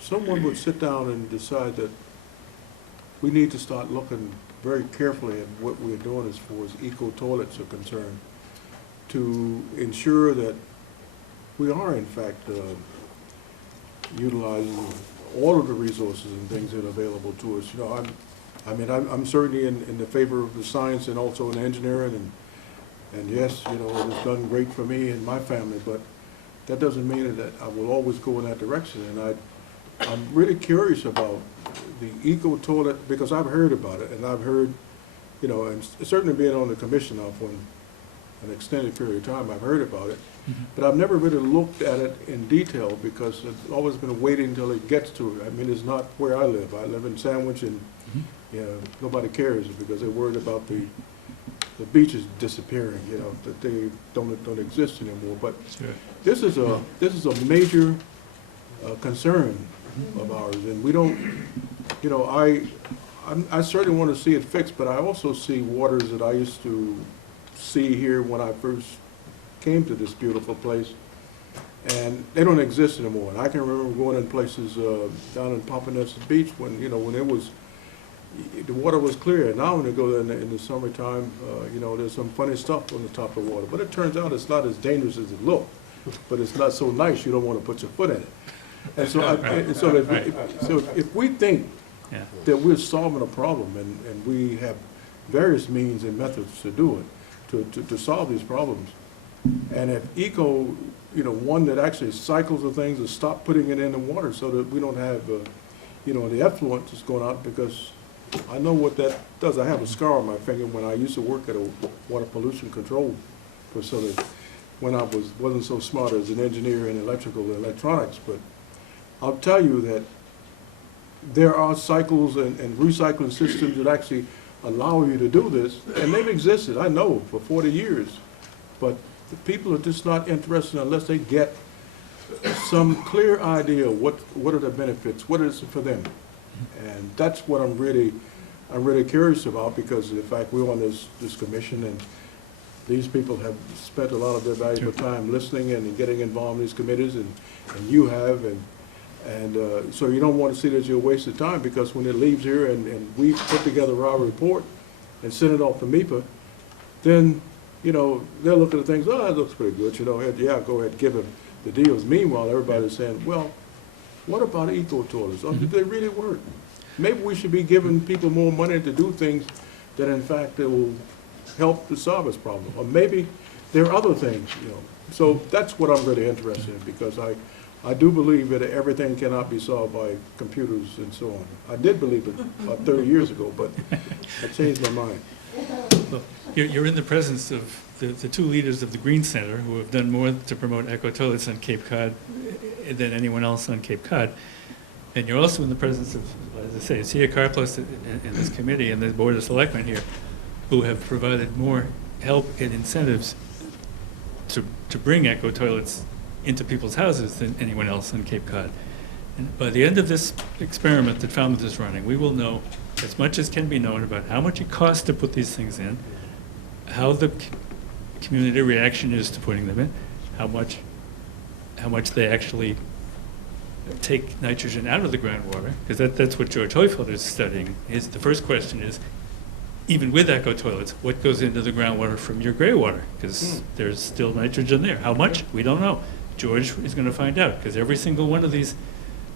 someone would sit down and decide that we need to start looking very carefully at what we're doing as far as eco toilets are concerned, to ensure that we are in fact utilizing all of the resources and things that are available to us. You know, I'm certainly in the favor of the science and also in engineering, and yes, you know, it has done great for me and my family, but that doesn't mean that I will always go in that direction. And I'm really curious about the eco toilet, because I've heard about it, and I've heard, you know, and certainly being on the commission now for an extended period of time, I've heard about it, but I've never really looked at it in detail, because it's always been waiting until it gets to it. I mean, it's not where I live. I live in Sandwich, and you know, nobody cares because they're worried about the beaches disappearing, you know, that they don't exist anymore. But sure, this is a major concern of ours, and we don't, you know, I certainly want to see it fixed, but I also see waters that I used to see here when I first came to this beautiful place, and they don't exist anymore. And I can remember going in places down in Pompanesett Beach when, you know, when it was, the water was clear. Now when you go there in the summertime, you know, there's some funny stuff on the top of the water. But it turns out it's not as dangerous as it looked, but it's not so nice you don't want to put your foot in it. And so, if we think that we're solving a problem, and we have various means and methods to do it, to solve these problems, and if ECO, you know, one that actually cycles the things and stop putting it in the water so that we don't have, you know, the effluent that's going out, because I know what that does. I have a scar on my finger when I used to work at a water pollution control facility when I wasn't so smart as an engineer in electrical and electronics. But I'll tell you that there are cycles and recycling systems that actually allow you to do this, and they've existed, I know, for 40 years. But the people are just not interested unless they get some clear idea what are the benefits, what is it for them. And that's what I'm really curious about, because in fact we're on this commission, and these people have spent a lot of their valuable time listening and getting involved in these committees, and you have, and so you don't want to see that as a waste of time, because when it leaves here and we put together our report and send it off to MEPA, then, you know, they'll look at the things, oh, that looks pretty good, you know, yeah, go ahead, give them the deals. Meanwhile, everybody's saying, well, what about eco toilets? Oh, do they really work? Maybe we should be giving people more money to do things that in fact they will help to solve this problem. Or maybe there are other things, you know. So that's what I'm really interested in, because I do believe that everything cannot be solved by computers and so on. I did believe it about 30 years ago, but I changed my mind. Well, you're in the presence of the two leaders of the Green Center, who have done more to promote eco toilets on Cape Cod than anyone else on Cape Cod. And you're also in the presence of, as I say, Sia Carplus in this committee and the Board of Selectmen here, who have provided more help and incentives to bring eco toilets into people's houses than anyone else on Cape Cod. And by the end of this experiment that Falmouth is running, we will know as much as can be known about how much it costs to put these things in, how the community reaction is to putting them in, how much they actually take nitrogen out of the groundwater, because that's what George Hoyfeld is studying. The first question is, even with eco toilets, what goes into the groundwater from your gray water? Because there's still nitrogen there. How much? We don't know. George is going to find out, because every single one of these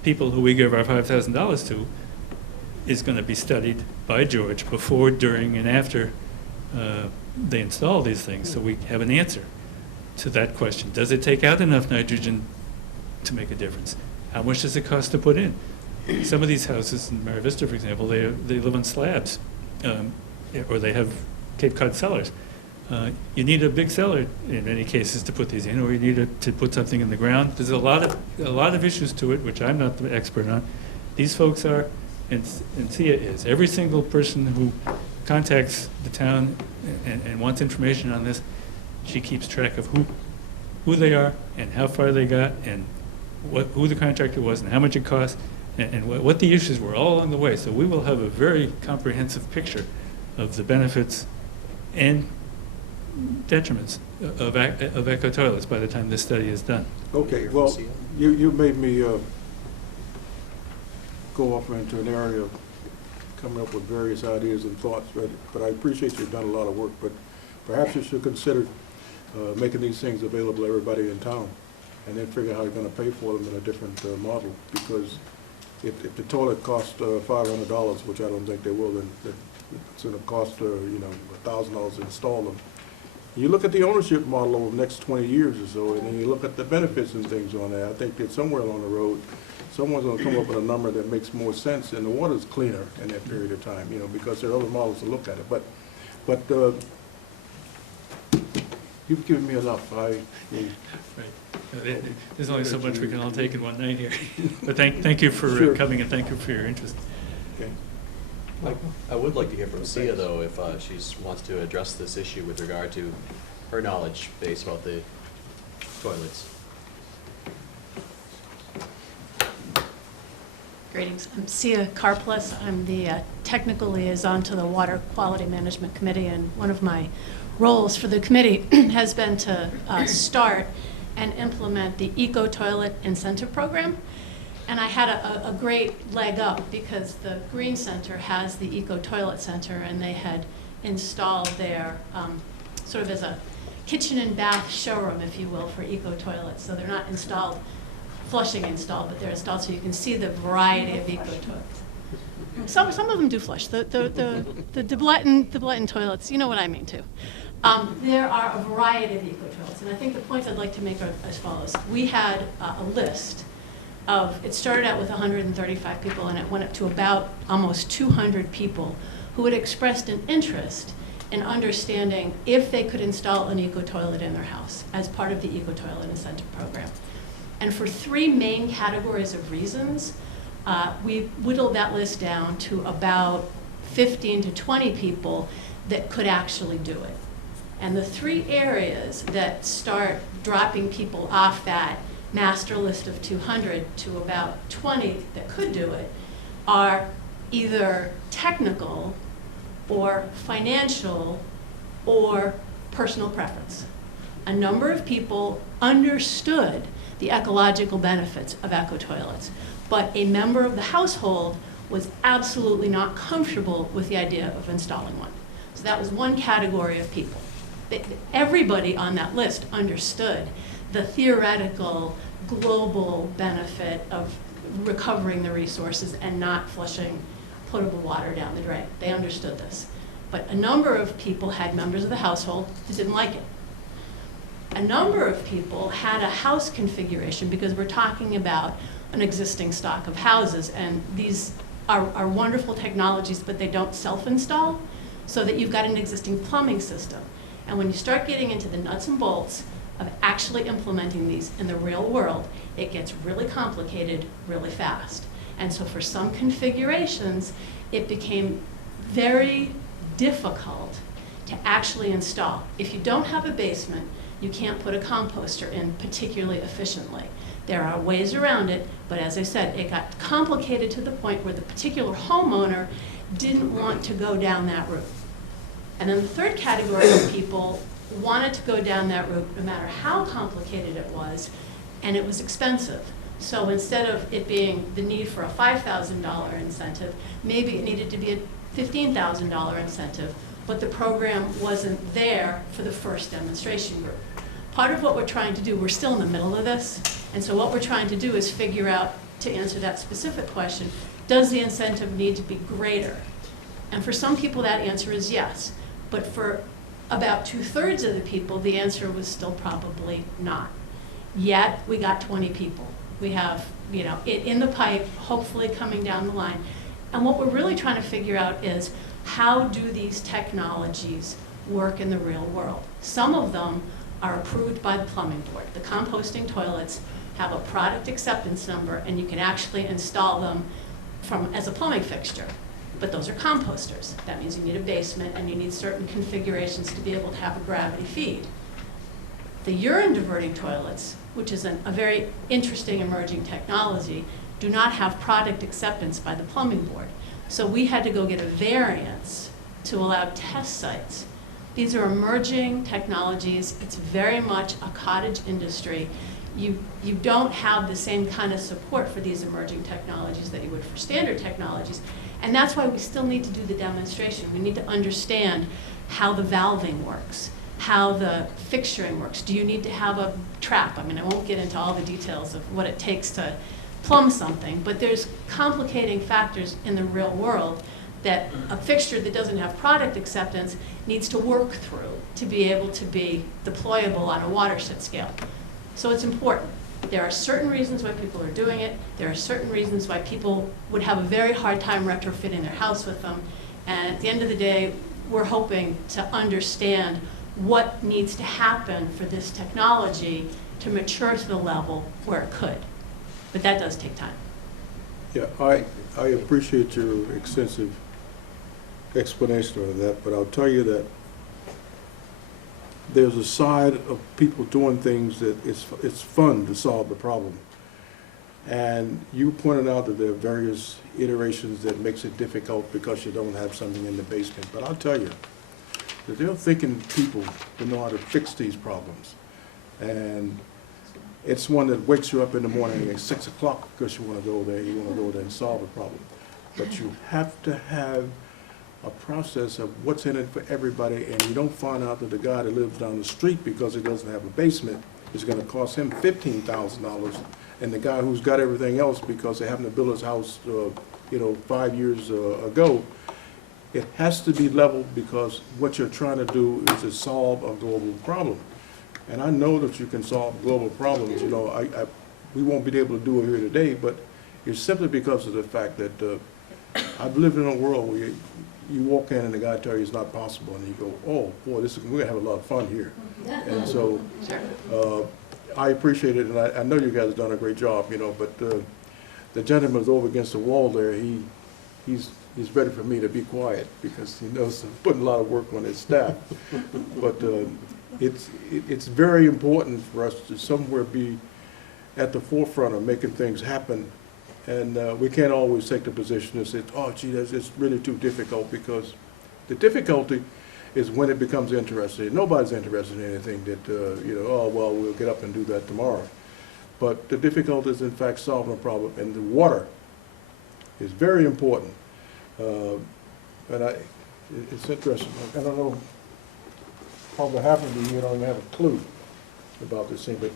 people who we give our $5,000 to is going to be studied by George before, during, and after they install these things. So we have an answer to that question. Does it take out enough nitrogen to make a difference? How much does it cost to put in? Some of these houses in Mara Vista, for example, they live on slabs, or they have Cape Cod cellars. You need a big cellar in many cases to put these in, or you need to put something in the ground. There's a lot of issues to it, which I'm not the expert on. These folks are, and Sia is. Every single person who contacts the town and wants information on this, she keeps track of who they are and how far they got and who the contractor was and how much it cost and what the issues were all along the way. So we will have a very comprehensive picture of the benefits and detriments of eco toilets by the time this study is done. Okay, well, you made me go off into an area of coming up with various ideas and thoughts, but I appreciate you've done a lot of work, but perhaps you should consider making these things available to everybody in town, and then figure out how you're going to pay for them in a different model, because if the toilet costs $500, which I don't think they will, then it's going to cost $1,000 to install them. You look at the ownership model over the next 20 years or so, and then you look at the benefits and things on that. I think that somewhere along the road, someone's going to come up with a number that makes more sense, and the water's cleaner in that period of time, because there are other models to look at it. But you've given me enough. Right. There's only so much we can all take in one night here. But thank you for coming, and thank you for your interest. Okay. I would like to hear from Sia, though, if she wants to address this issue with regard to her knowledge base about the toilets. Greetings. I'm Sia Carplus. I'm the technical liaison to the Water Quality Management Committee, and one of my roles for the committee has been to start and implement the Eco Toilet Incentive Program. And I had a great leg up because the Green Center has the Eco Toilet Center, and they had installed their sort of as a kitchen and bath showroom, if you will, for eco toilets. So they're not installed, flushing installed, but they're installed so you can see the variety of eco toilets. Some of them do flush. The Debletton toilets, you know what I mean too. There are a variety of eco toilets, and I think the points I'd like to make are as follows. We had a list of, it started out with 135 people, and it went up to about almost 200 people who had expressed an interest in understanding if they could install an eco toilet in their house as part of the Eco Toilet Incentive Program. And for 3 main categories of reasons, we whittled that list down to about 15 to 20 people that could actually do it. And the 3 areas that start dropping people off that master list of 200 to about 20 that could do it are either technical or financial or personal preference. A number of people understood the ecological benefits of eco toilets, but a member of the household was absolutely not comfortable with the idea of installing one. So that was one category of people. Everybody on that list understood the theoretical global benefit of recovering the resources and not flushing potable water down the drain. They understood this. But a number of people had members of the household who didn't like it. A number of people had a house configuration, because we're talking about an existing stock of houses, and these are wonderful technologies, but they don't self-install, so that you've got an existing plumbing system. And when you start getting into the nuts and bolts of actually implementing these in the real world, it gets really complicated really fast. And so for some configurations, it became very difficult to actually install. If you don't have a basement, you can't put a composter in particularly efficiently. There are ways around it, but as I said, it got complicated to the point where the particular homeowner didn't want to go down that route. And then the third category of people wanted to go down that route no matter how complicated it was, and it was expensive. So instead of it being the need for a $5,000 incentive, maybe it needed to be a $15,000 incentive, but the program wasn't there for the first demonstration group. Part of what we're trying to do, we're still in the middle of this, and so what we're trying to do is figure out, to answer that specific question, does the incentive need to be greater? And for some people that answer is yes, but for about 2/3 of the people, the answer was still probably not. Yet, we got 20 people. We have, you know, it in the pipe, hopefully coming down the line. And what we're really trying to figure out is, how do these technologies work in the real world? Some of them are approved by the plumbing board. The composting toilets have a product acceptance number, and you can actually install them as a plumbing fixture. But those are composters. That means you need a basement, and you need certain configurations to be able to have a gravity feed. The urine diverting toilets, which is a very interesting emerging technology, do not have product acceptance by the plumbing board. So we had to go get a variance to allow test sites. These are emerging technologies. It's very much a cottage industry. You don't have the same kind of support for these emerging technologies that you would for standard technologies. And that's why we still need to do the demonstration. We need to understand how the valving works, how the fixturing works. Do you need to have a trap? I mean, I won't get into all the details of what it takes to plumb something, but there's complicating factors in the real world that a fixture that doesn't have product acceptance needs to work through to be able to be deployable on a watershed scale. So it's important. There are certain reasons why people are doing it. There are certain reasons why people would have a very hard time retrofitting their house with them. And at the end of the day, we're hoping to understand what needs to happen for this technology to mature to the level where it could. But that does take time. Yeah, I appreciate your extensive explanation of that, but I'll tell you that there's a side of people doing things that it's fun to solve the problem. And you pointed out that there are various iterations that makes it difficult because you don't have something in the basement. But I'll tell you, that they're thinking people who know how to fix these problems. And it's one that wakes you up in the morning at 6 o'clock because you want to go there, and solve a problem. But you have to have a process of what's in it for everybody, and you don't find out that the guy that lives down the street, because he doesn't have a basement, is going to cost him $15,000, and the guy who's got everything else because they happen to build his house, 5 years ago. It has to be leveled because what you're trying to do is to solve a global problem. And I know that you can solve global problems. We won't be able to do it here today, but it's simply because of the fact that I've lived in a world where you walk in and the guy tells you it's not possible, and you go, oh, boy, we're going to have a lot of fun here. And so I appreciate it, and I know you guys have done a great job, but the gentleman's over against the wall there. He's ready for me to be quiet because he knows I'm putting a lot of work on his staff. But it's very important for us to somewhere be at the forefront of making things happen. And we can't always take the position and say, oh, gee, it's really too difficult, because the difficulty is when it becomes interesting. Nobody's interested in anything that, oh, well, we'll get up and do that tomorrow. But the difficulty is, in fact, solving a problem. And the water is very important. And it's interesting. I don't know how the half of you don't even have a clue about this thing, but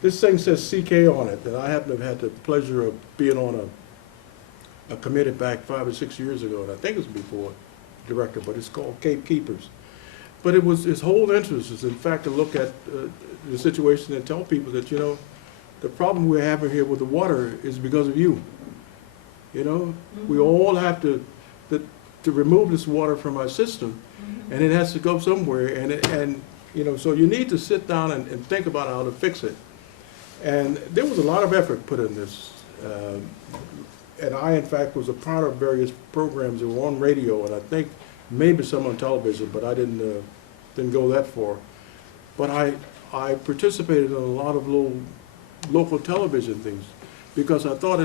this thing says CK on it, and I happen to have had the pleasure of being on a committee back 5 or 6 years ago, and I think it was before director, but it's called Cape Keepers. But its whole interest is, in fact, to look at the situation and tell people that, the problem we're having here with the water is because of you. We all have to remove this water from our system, and it has to go somewhere, and so you need to sit down and think about how to fix it. And there was a lot of effort put in this, and I, in fact, was a part of various programs that were on radio, and I think maybe some on television, but I didn't go that far. But I participated in a lot of little local television things because I thought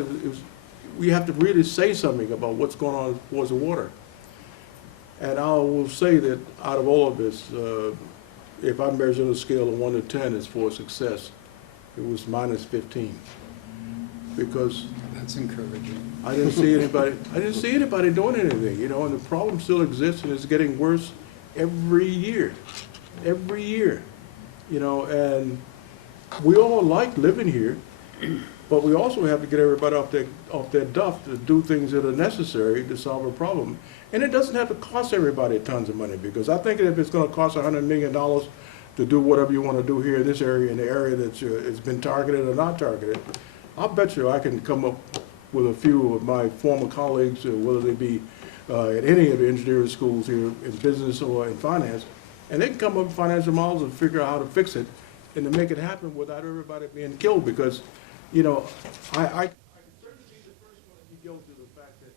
we have to really say something about what's going on towards the water. And I will say that out of all of this, if I measure on a scale of 1 to 10 as for success, it was -15, because That's encouraging. I didn't see anybody doing anything, and the problem still exists, and it's getting worse every year, and we all like living here, but we also have to get everybody off their duff to do things that are necessary to solve a problem. And it doesn't have to cost everybody tons of money, because I think if it's going to cost $100 million to do whatever you want to do here in this area, in the area that it's been targeted or not targeted, I'll bet you I can come up with a few of my former colleagues, whether they be at any of the engineering schools here in business or in finance, and they can come up with financial models and figure out how to fix it and to make it happen without everybody being killed. Because, I can certainly be the first one to be guilty of the fact that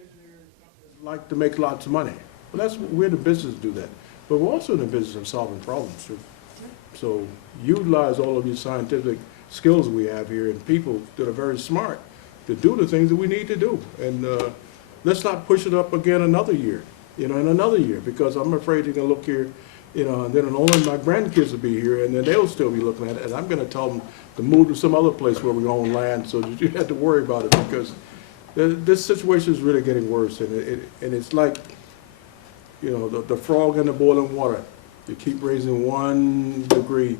engineering companies like to make lots of money. Well, we're in the business to do that. But we're also in the business of solving problems too. So utilize all of these scientific skills we have here and people that are very smart to do the things that we need to do. And let's not push it up again another year, in another year, because I'm afraid you're going to look here, and then only my grandkids will be here, and then they'll still be looking at it, and I'm going to tell them to move to some other place where we own land so that you have to worry about it, because this situation is really getting worse, and it's like, the frog in the boiling water. You keep raising 1 degree,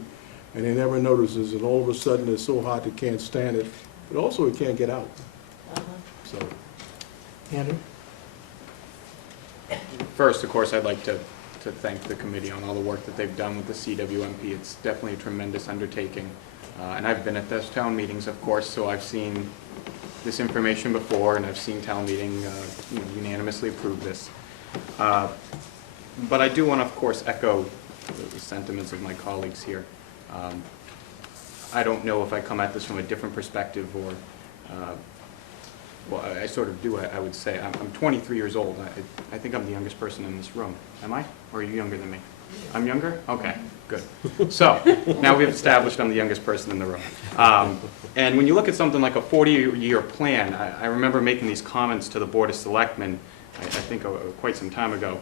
and it never notices, and all of a sudden it's so hot it can't stand it, but also it can't get out. So, Andrew? First, of course, I'd like to thank the committee on all the work that they've done with the CWMP. It's definitely a tremendous undertaking. And I've been at those town meetings, of course, so I've seen this information before, and I've seen town meeting unanimously approve this. But I do want to, of course, echo the sentiments of my colleagues here. I don't know if I come at this from a different perspective or, well, I sort of do, I would say. I'm 23 years old. I think I'm the youngest person in this room. Am I? Or are you younger than me? I'm younger? Okay, good. So, now we've established I'm the youngest person in the room. And when you look at something like a 40-year plan, I remember making these comments to the Board of Selectmen, I think quite some time ago,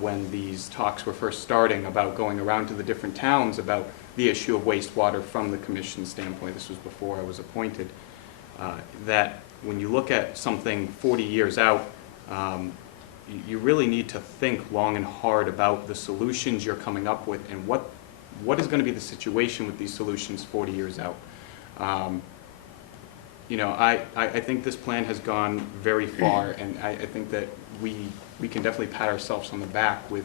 when these talks were first starting about going around to the different towns about the issue of wastewater from the commission standpoint. This was before I was appointed. That when you look at something 40 years out, you really need to think long and hard about the solutions you're coming up with and what is going to be the situation with these solutions 40 years out. You know, I think this plan has gone very far, and I think that we can definitely pat ourselves on the back with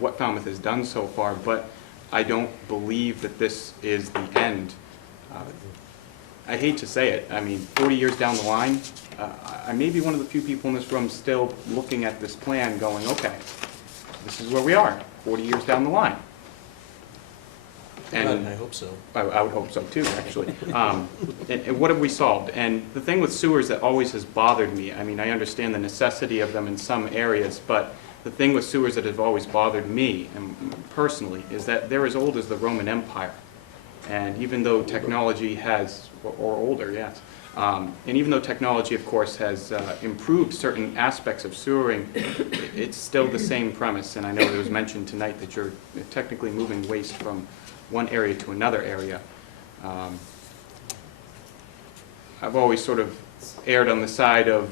what Falmouth has done so far, but I don't believe that this is the end. I hate to say it, I mean, 40 years down the line, I may be one of the few people in this room still looking at this plan going, okay, this is where we are, 40 years down the line. And I hope so. I would hope so too, actually. And what have we solved? And the thing with sewers that always has bothered me, I mean, I understand the necessity of them in some areas, but the thing with sewers that have always bothered me, and personally, is that they're as old as the Roman Empire. And even though technology has, or older, yes, and even though technology, of course, has improved certain aspects of sewering, it's still the same premise. And I know it was mentioned tonight that you're technically moving waste from one area to another area. I've always sort of erred on the side of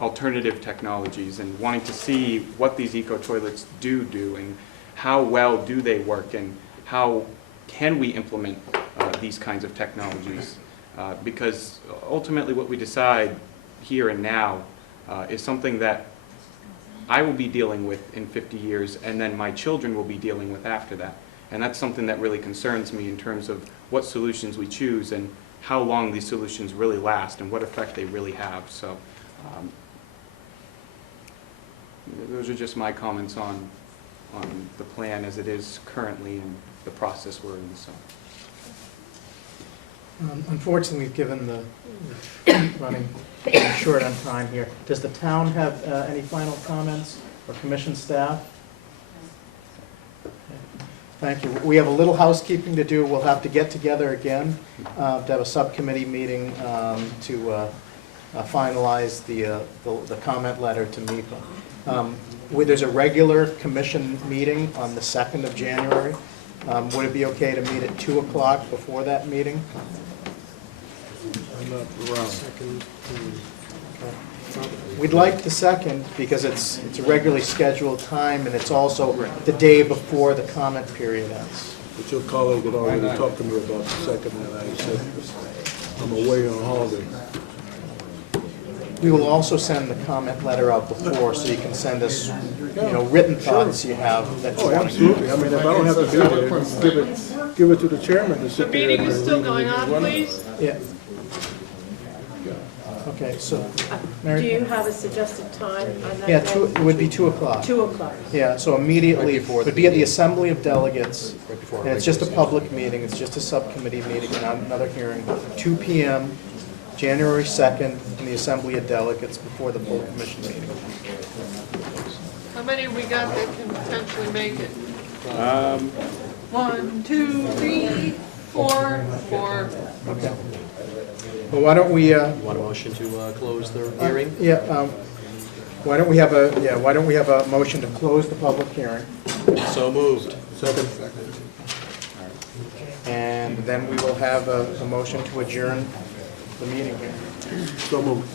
alternative technologies and wanting to see what these eco-toilets do and how well do they work and how can we implement these kinds of technologies. Because ultimately what we decide here and now is something that I will be dealing with in 50 years and then my children will be dealing with after that. And that's something that really concerns me in terms of what solutions we choose and how long these solutions really last and what effect they really have. So those are just my comments on the plan as it is currently and the process we're in. So. Unfortunately, given the running short on time here, does the town have any final comments or commission staff? Thank you. We have a little housekeeping to do. We'll have to get together again to have a subcommittee meeting to finalize the comment letter to MIPA. There's a regular commission meeting on the 2nd of January. Would it be okay to meet at 2 o'clock before that meeting? I'm not around. We'd like the 2nd because it's a regularly scheduled time and it's also the day before the comment period ends. But your colleague had already talked to me about the 2nd, and I said, I'm away on holiday. We will also send the comment letter out before, so you can send us, written thoughts you have that you Oh, want to. absolutely. I mean, if I don't have to be there, give it to the chairman to sit The there. meeting is and still read going on, it. please? Yeah. Okay, so, Do Mary? you have a suggested time on that Yeah, day? it would be 2 o'clock. 2 o'clock. Yeah, so immediately, Right before it would the be at the meeting. Assembly of Delegates, Right before and it's just a public meeting, it's just a subcommittee meeting, not another hearing. 2 p.m., January 2nd, in the Assembly of Delegates before the full commission meeting. How many we got that can potentially make it? 1, 2, 3, 4, 4. Okay. Well, why don't we, You want a motion to close the hearing? yeah, why don't we have a motion to close the public hearing? So moved. Second. And then we will have a motion to adjourn the meeting here. So moved.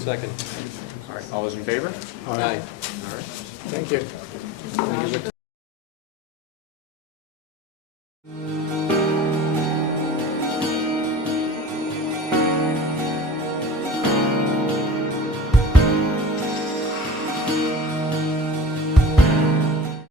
Second. All right, all those in favor? Aye. All right. Thank you.